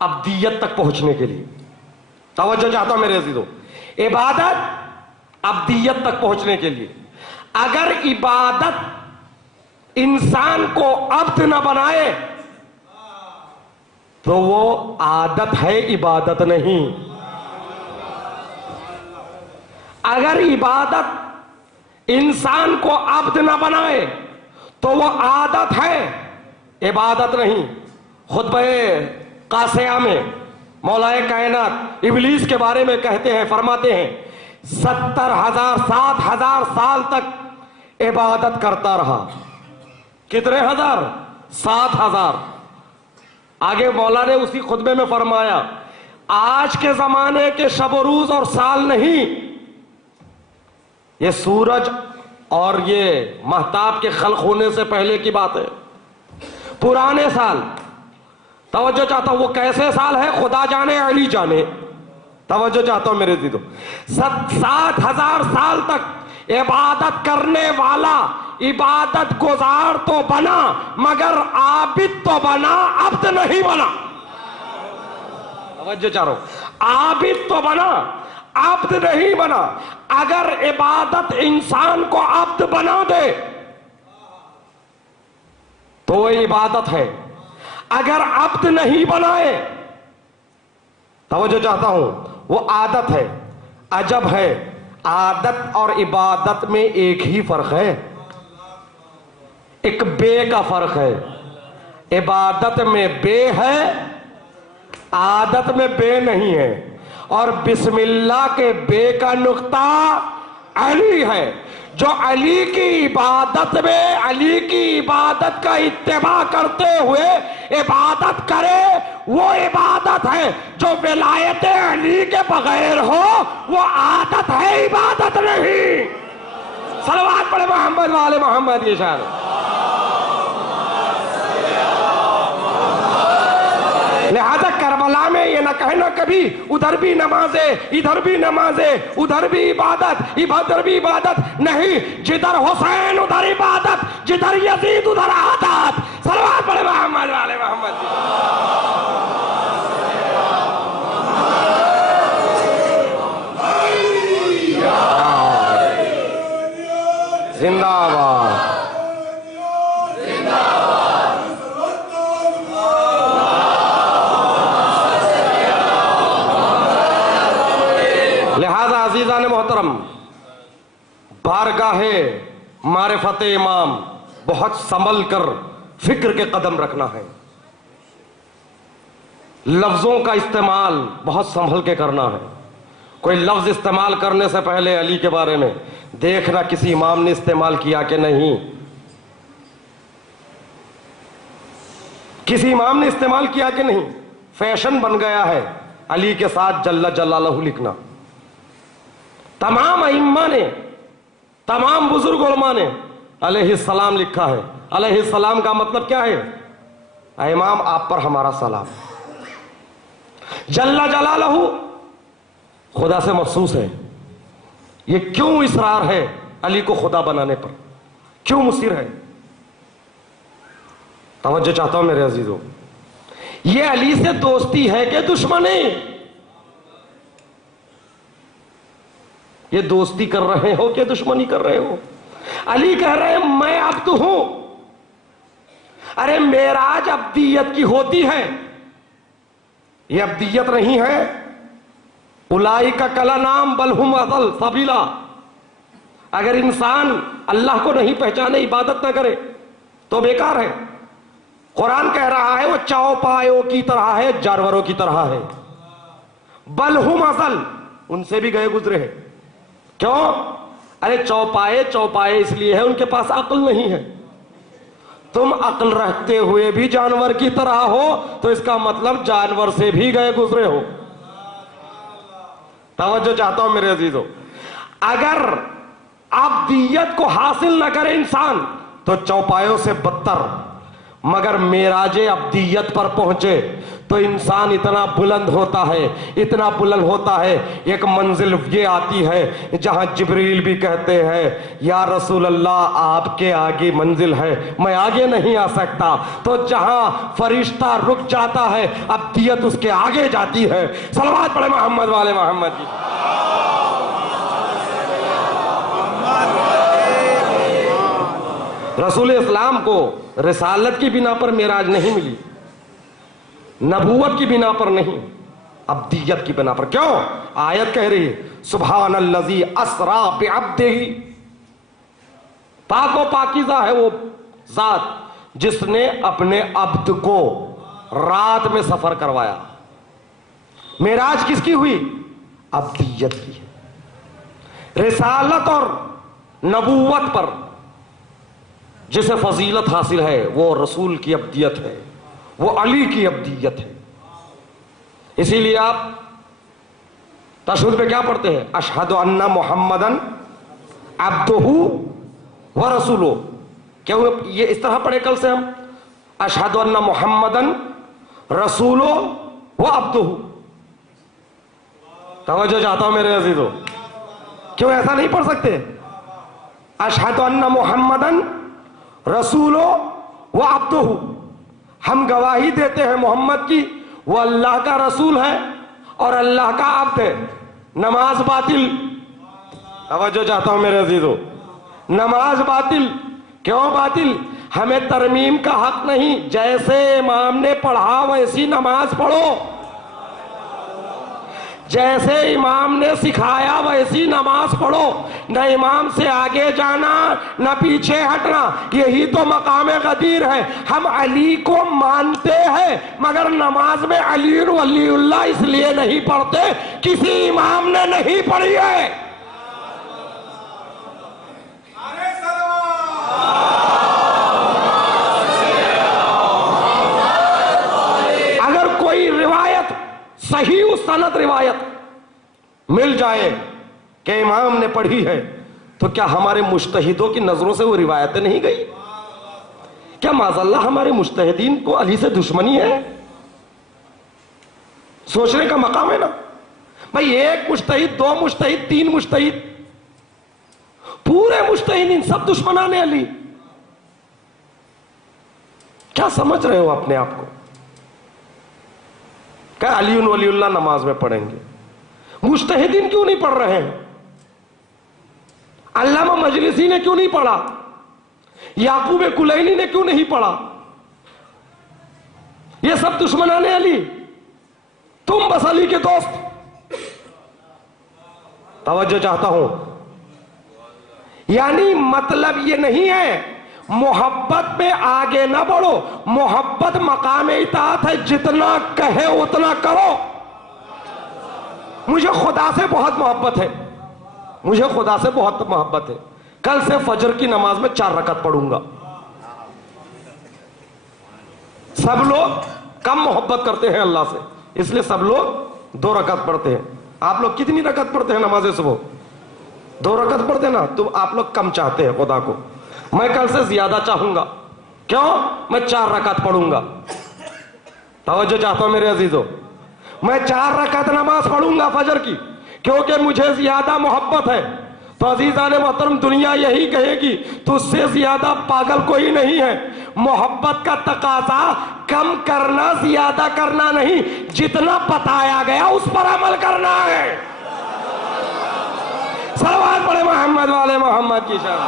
عبدیت تک پہنچنے کے لیے۔ توجہ چاہتا ہوں میرے عزیزو، عبادت عبدیت تک پہنچنے کے لیے۔ اگر عبادت انسان کو عبد نہ بنائے تو وہ عادت ہے، عبادت نہیں۔ اگر عبادت انسان کو عبد نہ بنائے تو وہ عادت ہے، عبادت نہیں۔ خطبہ قاسیہ میں مولا کائنات ابلیس کے بارے میں کہتے ہیں، فرماتے ہیں 7,000 سال تک عبادت کرتا رہا۔ کتنے ہزار؟ 7,000۔ آگے مولا نے اسی خطبے میں فرمایا آج کے زمانے کے شب و روز اور سال نہیں، یہ سورج اور یہ مہتاب کے خلق ہونے سے پہلے کی بات ہے، پرانے سال۔ توجہ چاہتا ہوں، وہ کیسے سال ہے خدا جانے، علی جانے۔ توجہ چاہتا ہوں میرے دیدو، 7,000 سال تک عبادت کرنے والا عبادت گزار تو بنا مگر عابد تو بنا، عبد نہیں بنا۔ توجہ چاہ رہا ہوں، عابد تو بنا، عبد نہیں بنا۔ اگر عبادت انسان کو عبد بنا دے تو وہ عبادت ہے، اگر عبد نہیں بنائے، توجہ چاہتا ہوں، وہ عادت ہے۔ عجب ہے، عادت اور عبادت میں ایک ہی فرق ہے، ایک بے کا فرق ہے۔ عبادت میں بے ہے، عادت میں بے نہیں ہے۔ اور بسم اللہ کے بے کا نقطہ علی ہے۔ جو علی کی عبادت میں علی کی عبادت کا اتباع کرتے ہوئے عبادت کرے وہ عبادت ہے، جو ولایت علی کے بغیر ہو وہ عادت ہے، عبادت نہیں۔ صلوات پڑھے محمد والے محمد، یہ شان۔ لہذا کربلا میں یہ نہ کہنا کبھی ادھر بھی نمازیں ادھر بھی نمازیں ادھر بھی عبادت ادھر بھی عبادت نہیں، جدھر حسین ادھر عبادت، جدھر یزید ادھر عادت۔ صلوات پڑھے محمد والے محمد جی۔ زندہ آباد۔ لہذا عزیزان محترم، بارگاہ معرفت امام بہت سنبھل کر فکر کے قدم رکھنا ہے، لفظوں کا استعمال بہت سنبھل کے کرنا ہے۔ کوئی لفظ استعمال کرنے سے پہلے علی کے بارے میں دیکھنا کسی امام نے استعمال کیا کہ نہیں، کسی امام نے استعمال کیا کہ نہیں۔ فیشن بن گیا ہے علی کے ساتھ جل جلالہ لکھنا۔ تمام ائمہ نے، تمام بزرگ علماء نے علیہ السلام لکھا ہے۔ علیہ السلام کا مطلب کیا ہے؟ اے امام آپ پر ہمارا سلام۔ جل جلالہ خدا سے مخصوص ہے۔ یہ کیوں اصرار ہے علی کو خدا بنانے پر؟ کیوں مصر ہے؟ توجہ چاہتا ہوں میرے عزیزوں، یہ علی سے دوستی ہے کہ دشمنی؟ یہ دوستی کر رہے ہو کہ دشمنی کر رہے ہو؟ علی کہہ رہے ہیں میں عبد ہوں۔ ارے معراج عبدیت کی ہوتی ہے، یہ عبدیت نہیں ہے۔ اولئک کالانعام بل ھم اضل سبیلا۔ اگر انسان اللہ کو نہیں پہچانے، عبادت نہ کرے تو بیکار ہے۔ قرآن کہہ رہا ہے وہ چوپایوں کی طرح ہے، جانوروں کی طرح ہے۔ بل ھم اضل، ان سے بھی گئے گزرے ہیں۔ کیوں؟ ارے چوپائے اس لیے ہے ان کے پاس عقل نہیں ہے۔ تم عقل رکھتے ہوئے بھی جانور کی طرح ہو تو اس کا مطلب جانور سے بھی گئے گزرے ہو۔ توجہ چاہتا ہوں میرے عزیزو، اگر عبدیت کو حاصل نہ کرے انسان تو چوپایوں سے بدتر، مگر معراج عبدیت پر پہنچے تو انسان اتنا بلند ہوتا ہے، اتنا بلند ہوتا ہے، ایک منزل یہ آتی ہے جہاں جبریل بھی کہتے ہیں یا رسول اللہ آپ کے آگے منزل ہے، میں آگے نہیں آ سکتا۔ تو جہاں فرشتہ رک جاتا ہے عبدیت اس کے آگے جاتی ہے۔ صلوات پڑھے محمد والے محمد جی۔ رسول اسلام کو رسالت کی بنا پر معراج نہیں ملی، نبوت کی بنا پر نہیں، عبدیت کی بنا پر۔ کیوں؟ آیت کہہ رہی ہے سبحان الذی اسری بعبدہ، پاک و پاکیزہ ہے وہ ذات جس نے اپنے عبد کو رات میں سفر کروایا۔ معراج کس کی ہوئی؟ عبدیت کی ہے۔ رسالت اور نبوت پر جسے فضیلت حاصل ہے وہ رسول کی عبدیت ہے، وہ علی کی عبدیت ہے۔ اسی لیے آپ تشہد میں کیا پڑھتے ہیں؟ اشہد ان محمدن عبدہ و رسولہ۔ کیا یہ اس طرح پڑھے کل سے ہم؟ اشہد ان محمدن رسولہ و عبدہ۔ توجہ چاہتا ہوں میرے عزیزو، کیوں ایسا نہیں پڑھ سکتے؟ اشہد ان محمدن رسولو و عبدہ، ہم گواہی دیتے ہیں محمد کی وہ اللہ کا رسول ہے اور اللہ کا عبد ہے۔ نماز باطل۔ توجہ چاہتا ہوں میرے عزیزو، نماز باطل۔ کیوں باطل؟ ہمیں ترمیم کا حق نہیں، جیسے امام نے پڑھا ویسی نماز پڑھو، جیسے امام نے سکھایا ویسی نماز پڑھو، نہ امام سے آگے جانا نہ پیچھے ہٹنا۔ یہی تو مقام غدیر ہے۔ ہم علی کو مانتے ہیں مگر نماز میں علی ولی اللہ اس لیے نہیں پڑھتے کسی امام نے نہیں پڑھی ہے۔ اگر کوئی روایت صحیح سند روایت مل جائے کہ امام نے پڑھی ہے تو کیا ہمارے مجتہدوں کی نظروں سے وہ روایتیں نہیں گئی؟ کیا معاذ اللہ ہمارے مجتہدین کو علی سے دشمنی ہے؟ سوچنے کا مقام ہے نا بھائی. ایک مجتہد، دو مجتہد، تین مجتہد، پورے مجتہدین سب دشمنان علی. کیا سمجھ رہے ہو اپنے آپ کو؟ کہ علی ولی اللہ نماز میں پڑھیں گے. مجتہدین کیوں نہیں پڑھ رہے ہیں؟ علامہ مجلسی نے کیوں نہیں پڑھا؟ یعقوب کلینی نے کیوں نہیں پڑھا؟ یہ سب دشمنان علی. تم بس علی کے دوست. توجہ چاہتا ہوں. یعنی مطلب یہ نہیں ہے محبت میں آگے نہ بڑھو. محبت مقام اطاعت ہے، جتنا کہے اتنا کرو. مجھے خدا سے بہت محبت ہے، مجھے خدا سے بہت محبت ہے. کل سے فجر کی نماز میں 4 رکعت پڑھوں گا. سب لوگ کم محبت کرتے ہیں اللہ سے، اس لیے سب لوگ 2 رکعت پڑھتے ہیں. آپ لوگ کتنی رکعت پڑھتے ہیں نماز صبح؟ 2 رکعت پڑھتے ہیں نا. تو آپ لوگ کم چاہتے ہیں خدا کو. میں کل سے زیادہ چاہوں گا. کیوں؟ میں 4 رکعت پڑھوں گا. توجہ چاہتا ہوں میرے عزیزو. میں 4 رکعت نماز پڑھوں گا فجر کی، کیونکہ مجھے زیادہ محبت ہے. تو عزیزان محترم، دنیا یہی کہے گی تجھ سے زیادہ پاگل کوئی نہیں ہے. محبت کا تقاضا کم کرنا، زیادہ کرنا نہیں، جتنا بتایا گیا اس پر عمل کرنا ہے. صلوات پڑھے محمد والے محمد کی شان.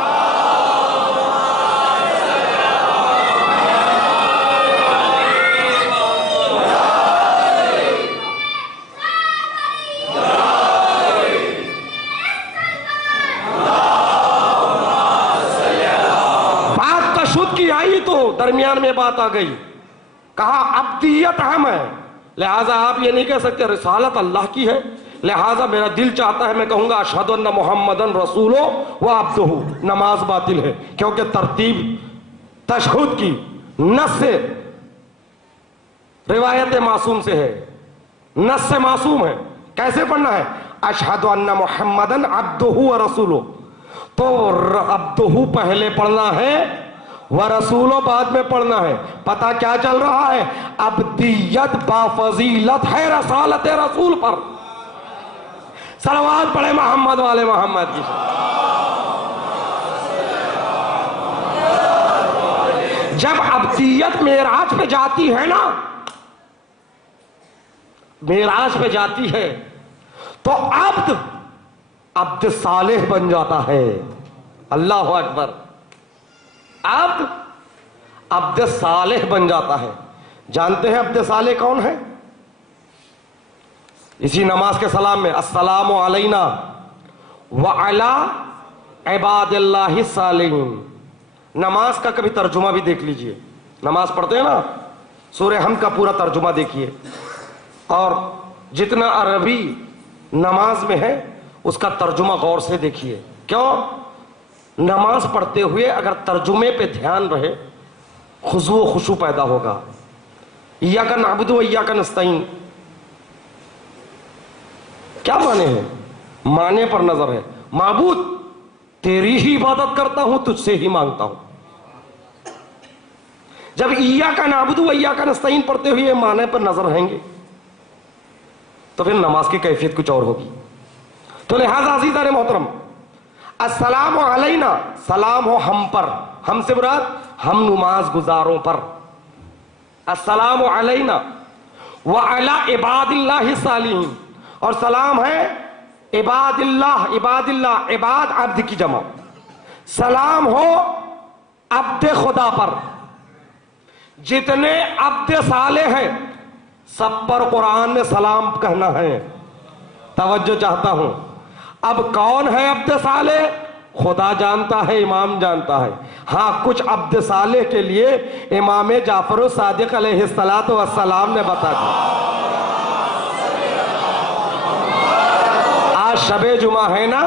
آئی تو درمیان میں بات آ گئی، کہا عبدیت اہم ہے، لہٰذا آپ یہ نہیں کہہ سکتے رسالت اللہ کی ہے. لہٰذا میرا دل چاہتا ہے میں کہوں گا اشہد ان محمدن رسول و عبدہ. نماز باطل ہے، کیونکہ ترتیب تشہد کی نص سے، روایت معصوم سے ہے، نص سے معصوم ہے. کیسے پڑھنا ہے؟ اشہد ان محمدن عبدہ و رسولہ. تو عبدہ پہلے پڑھنا ہے ورسولو بعد میں پڑھنا ہے. پتہ کیا چل رہا ہے؟ عبدیت بافضیلت ہے رسالت رسول پر. صلوات پڑھے محمد والے محمد کی. جب عبدیت معراج پہ جاتی ہے نا، معراج پہ جاتی ہے تو عبد صالح بن جاتا ہے. اللہ اکبر. عبد صالح بن جاتا ہے. جانتے ہیں عبد صالح کون ہے؟ اسی نماز کے سلام میں السلام علینا وعلی عباد اللہ الصالحین. نماز کا کبھی ترجمہ بھی دیکھ لیجئے. نماز پڑھتے ہیں نا، سورہ حمد کا پورا ترجمہ دیکھیے، اور جتنا عربی نماز میں ہے اس کا ترجمہ غور سے دیکھیے. کیوں؟ نماز پڑھتے ہوئے اگر ترجمے پہ دھیان رہے خضوع و خشوع پیدا ہوگا. ایاک نعبد و ایاک نستعین کیا معنی ہے؟ معنی پر نظر ہے. معبود تیری ہی عبادت کرتا ہوں، تجھ سے ہی مانگتا ہوں. جب ایاک نعبد و ایاک نستعین پڑھتے ہوئے معنی پر نظر رہیں گے تو پھر نماز کی کیفیت کچھ اور ہوگی. تو لہذا عزیزان محترم، السلام علینا، سلام ہو ہم پر. ہم سے مراد ہم نماز گزاروں پر. السلام علینا وعلی عباد اللہ الصالحین. اور سلام ہے عباد اللہ. عباد اللہ، عباد عبد کی جمع. سلام ہو عبد خدا پر. جتنے عبد صالح ہیں سب پر قرآن میں سلام کہنا ہے. توجہ چاہتا ہوں. اب کون ہے عبد صالح؟ خدا جانتا ہے، امام جانتا ہے. ہاں، کچھ عبد صالح کے لیے امام جعفر الصادق علیہ السلام نے بتا دیا. آج شب جمعہ ہے نا،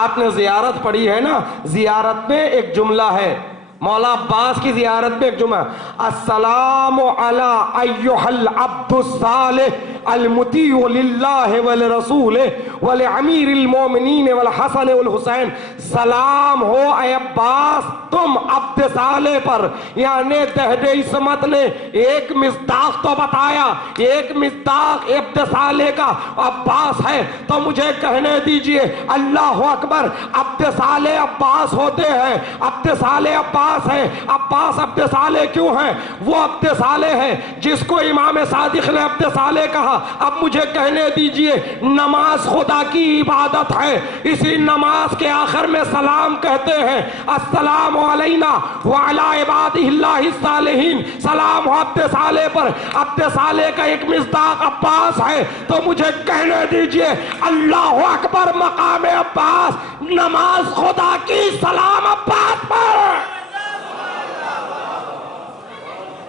آپ نے زیارت پڑھی ہے نا، زیارت میں ایک جملہ ہے، مولا عباس کی زیارت میں ایک جملہ، السلام علی ایھا العبد الصالح المطیع للہ ولرسول ولامیر المومنین والحسن والحسین، سلام ہو اے عباس تم عبد صالح پر۔ یعنی دہد عصمت نے ایک مصداق تو بتایا، ایک مصداق عبد صالح کا عباس ہے، تو مجھے کہنے دیجئے اللہ اکبر، عبد صالح عباس ہوتے ہیں، عبد صالح عباس ہے۔ عباس عبد صالح کیوں ہیں؟ وہ عبد صالح ہے جس کو امام صادق نے عبد صالح کہا۔ اب مجھے کہنے دیجئے نماز خدا کی عبادت ہے، اسی نماز کے آخر میں سلام کہتے ہیں، السلام علینا وعلی عباد اللہ الصالحین، سلام ہو عبد صالح پر۔ عبد صالح کا ایک مصداق عباس ہے، تو مجھے کہنے دیجئے اللہ اکبر، مقام عباس، نماز خدا کی، سلام عباس پر۔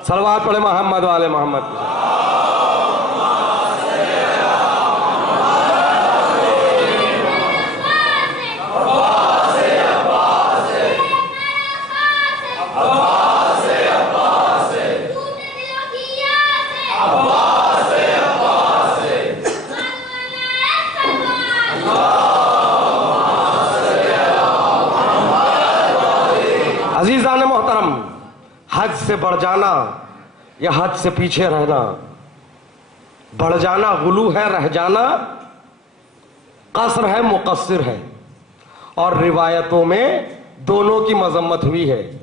صلوات پڑھے محمد والے محمد۔ عزیزان محترم، حد سے بڑھ جانا یا حد سے پیچھے رہنا، بڑھ جانا غلو ہے، رہ جانا قصر ہے، مقصر ہے، اور روایتوں میں دونوں کی مذمت ہوئی ہے،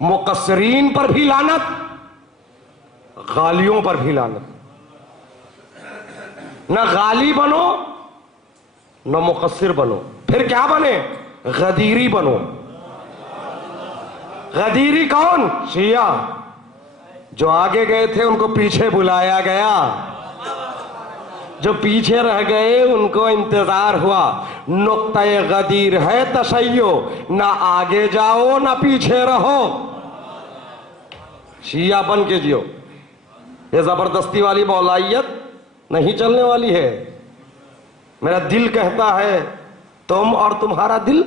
مقصرین پر بھی لعنت، غالیوں پر بھی لعنت۔ نہ غالی بنو نہ مقصر بنو، پھر کیا بنے؟ غدیری بنو۔ غدیری کون؟ شیعہ۔ جو آگے گئے تھے ان کو پیچھے بلایا گیا، جو پیچھے رہ گئے ان کو انتظار ہوا۔ نقطہ غدیر ہے تشیع، نہ آگے جاؤ نہ پیچھے رہو، شیعہ بن کے جیو۔ یہ زبردستی والی مولائیت نہیں چلنے والی ہے۔ میرا دل کہتا ہے تم اور تمہارا دل،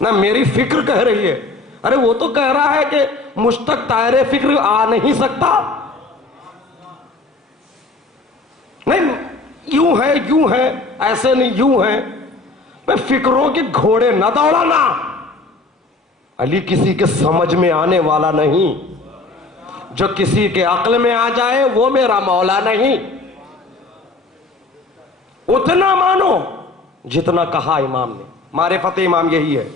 نہ میری فکر کہہ رہی ہے۔ ارے وہ تو کہہ رہا ہے کہ مجھ تک طائر فکر آ نہیں سکتا، نہیں یوں ہے یوں ہے، ایسے نہیں یوں ہے۔ میں فکروں کے گھوڑے نہ دوڑانا۔ علی کسی کے سمجھ میں آنے والا نہیں، جو کسی کے عقل میں آ جائے وہ میرا مولا نہیں۔ اتنا مانو جتنا کہا امام نے۔ معرفت امام یہی ہے،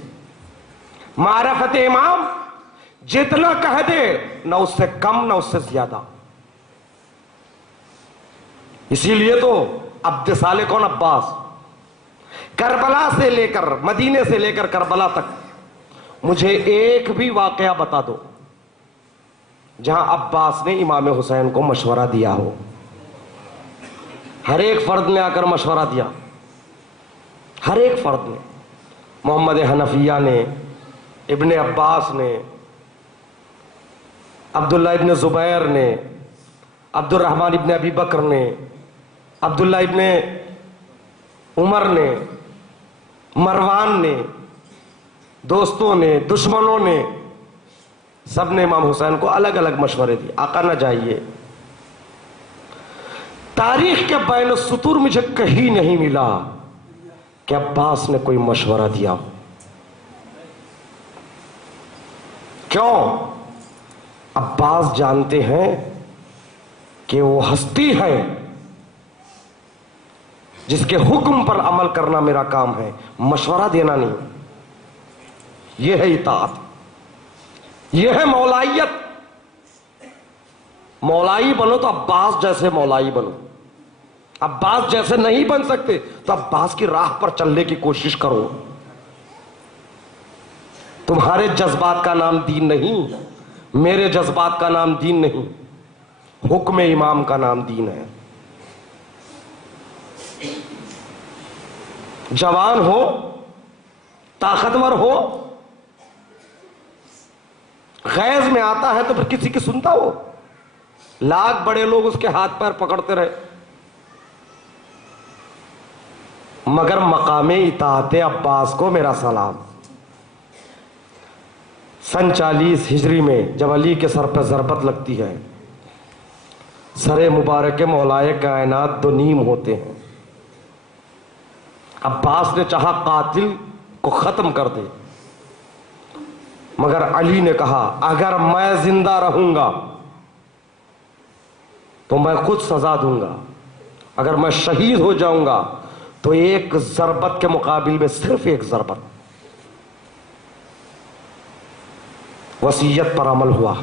معرفت امام جتنا کہہ دے، نہ اس سے کم نہ اس سے زیادہ۔ اسی لیے تو عبد صالح کون؟ عباس۔ کربلا سے لے کر، مدینے سے لے کر کربلا تک مجھے ایک بھی واقعہ بتا دو جہاں عباس نے امام حسین کو مشورہ دیا ہو۔ ہر ایک فرد نے آ کر مشورہ دیا، ہر ایک فرد نے، محمد حنفیہ نے، ابن عباس نے، عبداللہ ابن زبیر نے، عبد الرحمن ابن ابی بکر نے، عبداللہ ابن عمر نے، مروان نے، دوستوں نے، دشمنوں نے، سب نے امام حسین کو الگ الگ مشورے دیے۔ آقا نہ جائیے، تاریخ کے بین السطور مجھے کہیں نہیں ملا کہ عباس نے کوئی مشورہ دیا۔ کیوں؟ عباس جانتے ہیں کہ وہ ہستی ہے جس کے حکم پر عمل کرنا میرا کام ہے، مشورہ دینا نہیں۔ یہ ہے اطاعت، یہ ہے مولائیت۔ مولائی بنو تو عباس جیسے مولائی بنو۔ عباس جیسے نہیں بن سکتے تو عباس کی راہ پر چلنے کی کوشش کرو۔ تمہارے جذبات کا نام دین نہیں، میرے جذبات کا نام دین نہیں، حکم امام کا نام دین ہے۔ جوان ہو، طاقتور ہو، غیظ میں آتا ہے تو پھر کسی کی سنتا ہو؟ لاکھ بڑے لوگ اس کے ہاتھ پیر پکڑتے رہے، مگر مقام اطاعت عباس کو میرا سلام۔ سن 40 ہجری میں جب علی کے سر پہ ضربت لگتی ہے، سر مبارک مولائے کائنات دو نیم ہوتے ہیں. عباس نے چاہا قاتل کو ختم کر دے، مگر علی نے کہا اگر میں زندہ رہوں گا تو میں خود سزا دوں گا، اگر میں شہید ہو جاؤں گا تو ایک ضربت کے مقابل میں صرف ایک ضربت. وصیت پر عمل ہوا.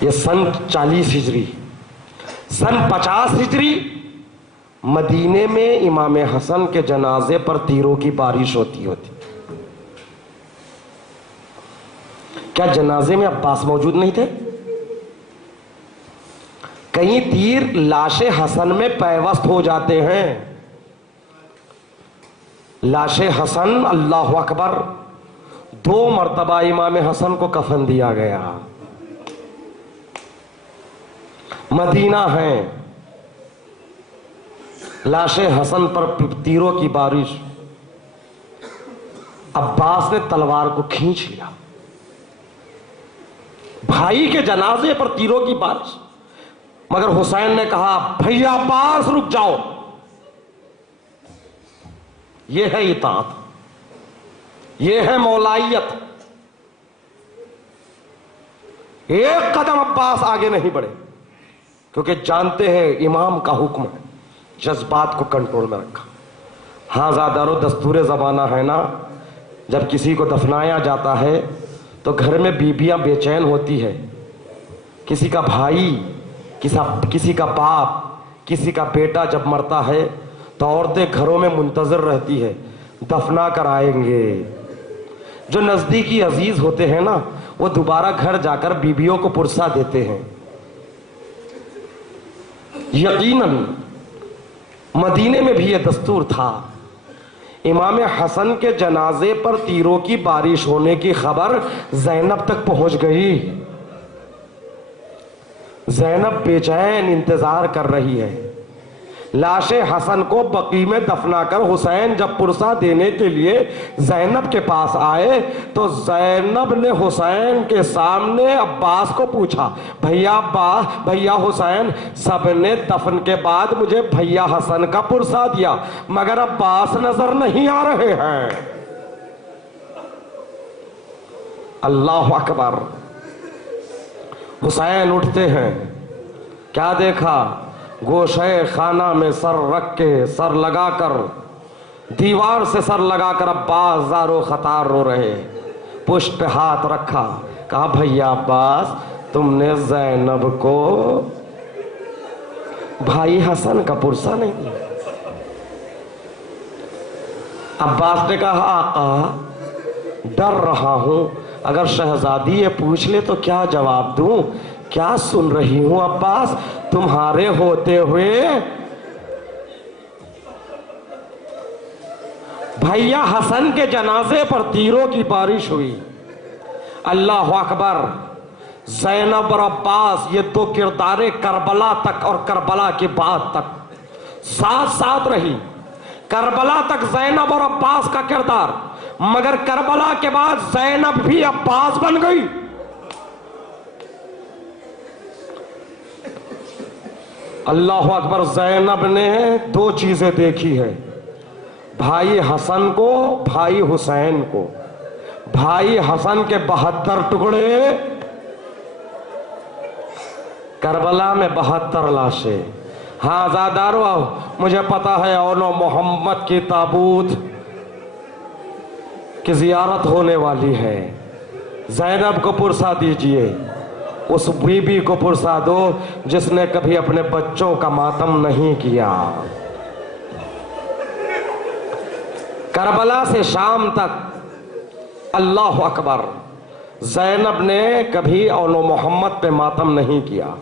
یہ سن 40 ہجری، سن 50 ہجری مدینے میں امام حسن کے جنازے پر تیروں کی بارش ہوتی. کیا جنازے میں عباس موجود نہیں تھے؟ کئی تیر لاش حسن میں پیوست ہو جاتے ہیں. لاش حسن، اللہ اکبر، 2 مرتبہ امام حسن کو کفن دیا گیا. مدینہ ہے، لاش حسن پر تیروں کی بارش. عباس نے تلوار کو کھینچ لیا. بھائی کے جنازے پر تیروں کی بارش، مگر حسین نے کہا بھیا عباس رک جاؤ. یہ ہے اطاعت، یہ ہے مولائیت. ایک قدم عباس آگے نہیں بڑھے، کیونکہ جانتے ہیں امام کا حکم ہے. جذبات کو کنٹرول میں رکھا. ہاں زادارو، دستور زمانہ ہے نا، جب کسی کو دفنایا جاتا ہے تو گھر میں بیویاں بے چین ہوتی ہے. کسی کا بھائی، کسی کا باپ، کسی کا بیٹا جب مرتا ہے تو عورتیں گھروں میں منتظر رہتی ہے، دفنا کر آئیں گے. جو نزدیکی عزیز ہوتے ہیں نا، وہ دوبارہ گھر جا کر بیویوں کو پرسا دیتے ہیں. یقیناً مدینے میں بھی یہ دستور تھا. امام حسن کے جنازے پر تیروں کی بارش ہونے کی خبر زینب تک پہنچ گئی. زینب بے چین انتظار کر رہی ہے. لاش حسن کو بقیع میں دفنا کر حسین جب پرسا دینے کے لیے زینب کے پاس آئے تو زینب نے حسین کے سامنے عباس کو پوچھا، بھیا عباس، بھیا حسین، سب نے دفن کے بعد مجھے بھیا حسن کا پرسا دیا، مگر عباس نظر نہیں آ رہے ہیں. اللہ اکبر. حسین اٹھتے ہیں. کیا دیکھا؟ گوشے خانہ میں سر رکھ کے، سر لگا کر، دیوار سے سر لگا کر عباس زارو خطار رو رہے. پشت پہ ہاتھ رکھا، کہا بھیا عباس، تم نے زینب کو بھائی حسن کا پرسا نہیں دیا. عباس نے کہا آقا ڈر رہا ہوں، اگر شہزادی یہ پوچھ لے تو کیا جواب دوں؟ کیا سن رہی ہوں عباس؟ تمہارے ہوتے ہوئے بھیا حسن کے جنازے پر تیروں کی بارش ہوئی. اللہ اکبر. زینب اور عباس یہ دو کردار کربلا تک اور کربلا کے بعد تک ساتھ ساتھ رہی. کربلا تک زینب اور عباس کا کردار، مگر کربلا کے بعد زینب بھی عباس بن گئی. اللہ اکبر. زینب نے 2 چیزیں دیکھی ہے، بھائی حسن کو، بھائی حسین کو. بھائی حسن کے 72 ٹکڑے، کربلا میں 72 لاشیں. ہاں زادارو، مجھے پتا ہے اولو محمد کی تابوت کی زیارت ہونے والی ہے. زینب کو پرسا دیجئے، اس بی بی کو پرسا دو جس نے کبھی اپنے بچوں کا ماتم نہیں کیا. کربلا سے شام تک، اللہ اکبر، زینب نے کبھی اولو محمد پہ ماتم نہیں کیا.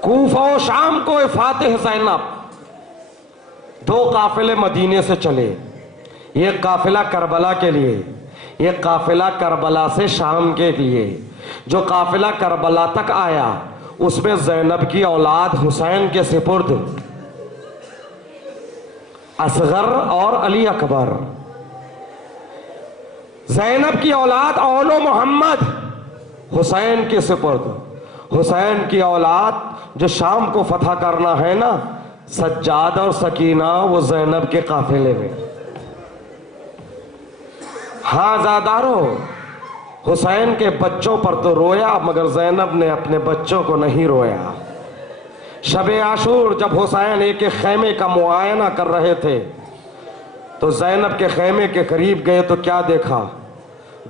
کوفہ و شام کو فاتح زینب. 2 قافلے مدینے سے چلے، یہ قافلہ کربلا کے لیے، یہ قافلہ کربلا سے شام کے لیے. جو قافلہ کربلا تک آیا اس میں زینب کی اولاد حسین کے سپرد اصغر اور علی اکبر. زینب کی اولاد اولو محمد حسین کے سپرد. حسین کی اولاد جو شام کو فتح کرنا ہے نا، سجاد اور سکینہ وہ زینب کے قافلے میں. ہاں زادارو، حسین کے بچوں پر تو رویا مگر زینب نے اپنے بچوں کو نہیں رویا. شب عاشور جب حسین ایک خیمے کا معائنہ کر رہے تھے تو زینب کے خیمے کے قریب گئے تو کیا دیکھا؟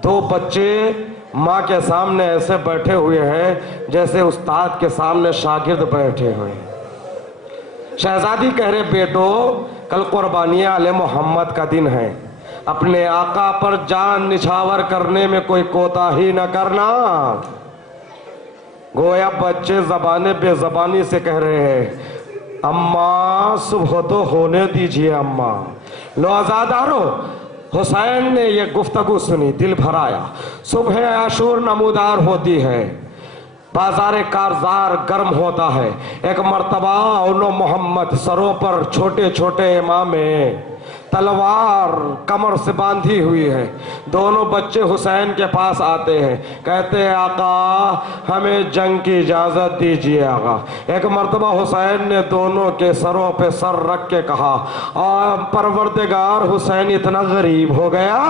2 بچے ماں کے سامنے ایسے بیٹھے ہوئے ہیں جیسے استاد کے سامنے شاگرد بیٹھے ہوئے. شہزادی کہہ رہے بیٹو کل قربانی آل محمد کا دن ہے، اپنے آقا پر جان نچھاور کرنے میں کوئی کوتاہی نہ کرنا. گویا بچے زبان بے زبانی سے کہہ رہے ہیں اماں صبح تو ہونے دیجئے اماں. لو آزادارو، حسین نے یہ گفتگو سنی، دل بھر آیا. صبح عاشور نمودار ہوتی ہے، بازار کارزار گرم ہوتا ہے. ایک مرتبہ اونو محمد سروں پر چھوٹے چھوٹے امامے، تلوار کمر سے باندھی ہوئی ہے. دونوں بچے حسین کے پاس آتے ہیں، کہتے ہیں آقا ہمیں جنگ کی اجازت دیجیے آقا. ایک مرتبہ حسین نے دونوں کے سروں پہ سر رکھ کے کہا پروردگار حسین اتنا غریب ہو گیا.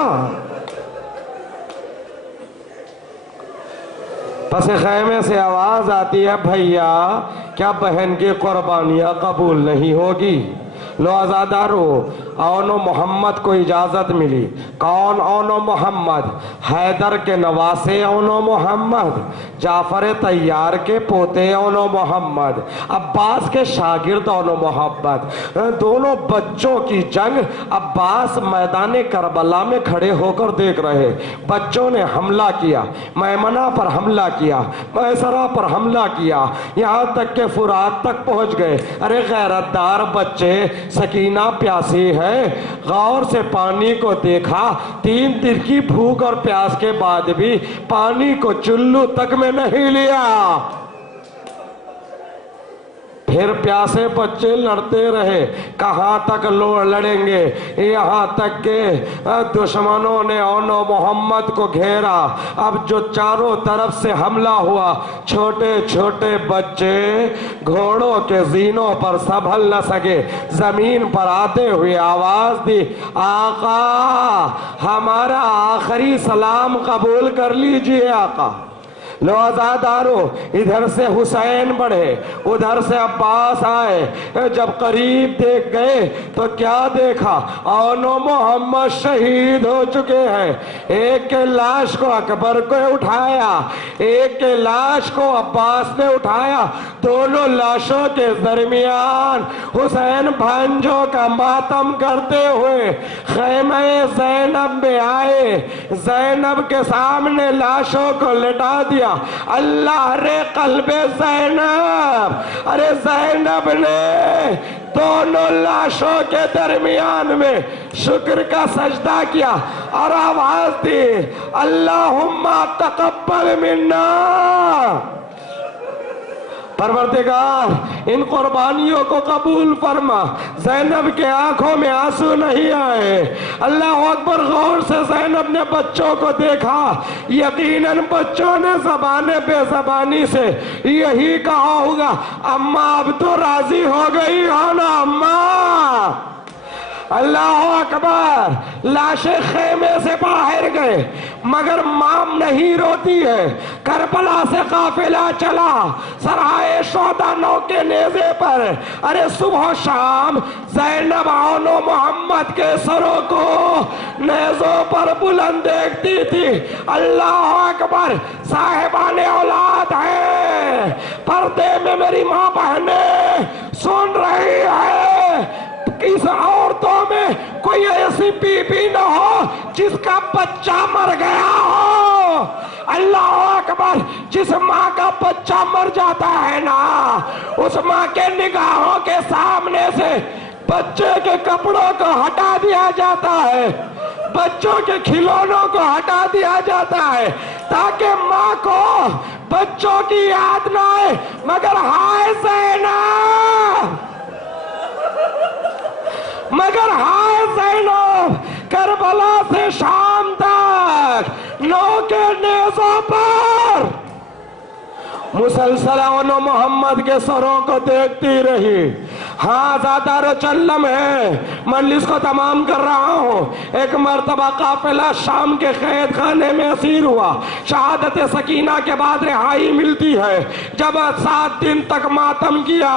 پس خیمے سے آواز آتی ہے بھیا کیا بہن کی قربانیاں قبول نہیں ہوگی؟ لو آزادارو، اونو محمد کو اجازت ملی. کون اونو محمد؟ حیدر کے نواسے اونو محمد، جعفر طیار کے پوتے اونو محمد، عباس کے شاگرد اونو محمد. دونوں بچوں کی جنگ عباس میدان کربلا میں کھڑے ہو کر دیکھ رہے. بچوں نے حملہ کیا، میمنہ پر حملہ کیا، میسرہ پر حملہ کیا، یہاں تک کہ فرات تک پہنچ گئے. ارے غیرت دار بچے، سکینہ پیاسی ہے، غور سے پانی کو دیکھا. 3 دن کی بھوک اور پیاس کے بعد بھی پانی کو چلو تک میں نہیں لیا. پھر پیاسے بچے لڑتے رہے. کہاں تک لڑیں گے؟ یہاں تک کہ دشمنوں نے اونو محمد کو گھیرا. اب جو چاروں طرف سے حملہ ہوا، چھوٹے چھوٹے بچے گھوڑوں کے زینوں پر سنبھل نہ سکے، زمین پر آتے ہوئے آواز دی آقا ہمارا آخری سلام قبول کر لیجئے آقا. لو آزادارو، ادھر سے حسین بڑھے، ادھر سے عباس آئے. جب قریب دیکھ گئے تو کیا دیکھا؟ اونو محمد شہید ہو چکے ہیں. ایک کے لاش کو اکبر کو اٹھایا، ایک کے لاش کو عباس نے اٹھایا. دونوں لاشوں کے درمیان حسین بھانجوں کا ماتم کرتے ہوئے خیمہ زینب میں آئے. زینب کے سامنے لاشوں کو لٹا دیا. اللہ رے قلب زینب، ارے زینب نے دونوں لاشوں کے درمیان میں شکر کا سجدہ کیا اور آواز دی اللہم تقبل منا. پروردگار ان قربانیوں کو قبول فرما. زینب کے آنکھوں میں آنسو نہیں آئے. اللہ اکبر. غور سے زینب نے بچوں کو دیکھا. یقیناً بچوں نے زبان بے زبانی سے یہی کہا ہوگا اماں اب تو راضی ہو گئی ہو نا اماں. اللہ اکبر. لاشیں خیمے سے باہر گئے مگر ماں نہیں روتی ہے. کربلا سے قافلہ چلا سرائے شہداء 9 کے نیزے پر. ارے صبح و شام زینب اونو محمد کے سروں کو نیزوں پر بلند دیکھتی تھی. اللہ اکبر. صاحبان اولاد ہیں، پردے میں میری ماں بہنیں سن رہی ہے. اس عورتوں میں کوئی ایسی بی بی نہ ہو جس کا بچہ مر گیا ہو. اللہ اکبر. جس ماں کا بچہ مر جاتا ہے نا، اس ماں کے نگاہوں کے سامنے سے بچے کے کپڑوں کو ہٹا دیا جاتا ہے، بچوں کے کھلونوں کو ہٹا دیا جاتا ہے تاکہ ماں کو بچوں کی یاد نہ آئے. مگر ہائے زینب، مگر ہائے زینب، کربلا سے شام تک 9 کے نیزوں پر مسلسل ان محمد کے سروں کو دیکھتی رہی. ہاں زیادہ رچلم ہے، مجلس کو تمام کر رہا ہوں. ایک مرتبہ قافلہ شام کے قید خانے میں اسیر ہوا. شہادت سکینہ کے بعد رہائی ملتی ہے. جب 7 دن تک ماتم کیا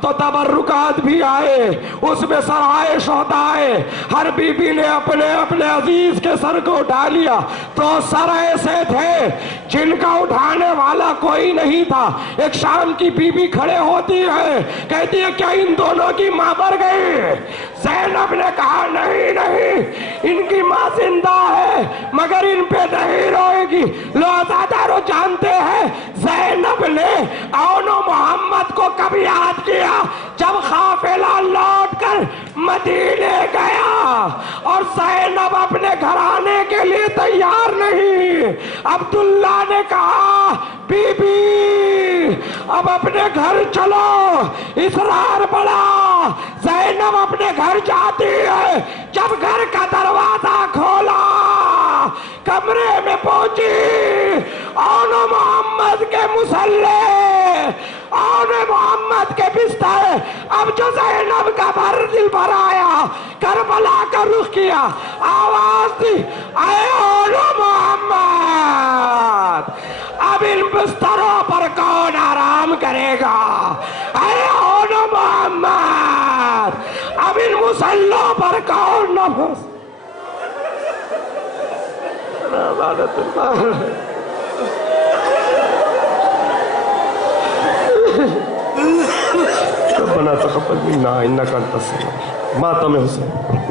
تو تبرکات بھی آئے، اس میں سرائے شہداء آئے. ہر بی بی نے اپنے اپنے عزیز کے سر کو اٹھا لیا. تو سر ایسے تھے جن کا اٹھانے والا کوئی نہیں تھا. ایک شام کی بی بی کھڑے ہوتی ہے، کہتی ہے کیا ان دونوں کی ماں مر گئی؟ زینب نے کہا نہیں نہیں، ان کی ماں زندہ ہے مگر ان پہ نہیں روئے گی. لوزادارو جانتے ہیں زینب نے اون محمد کو کب یاد کیا؟ جب قافلہ لوٹ کر مدینے گیا اور زینب اپنے گھر آنے کے لیے تیار نہیں. عبداللہ نے کہا بی بی اب اپنے گھر چلو. اصرار بڑھا، زینب اپنے گھر جاتی ہے. جب گھر کا دروازہ کھولا، کمرے میں پہنچی، اون محمد کے مسلح، اون محمد کے بستر. اب جو زینب کا دل بھر آیا، کربلا کا رخ کیا، آواز دی اے اون محمد اب ان بستروں پر کون آرام کرے گا؟ اے اون محمد اب ان مسلوں پر کون نفس؟ ربنا تقبل منا انك انت السميع. ماتم حسین.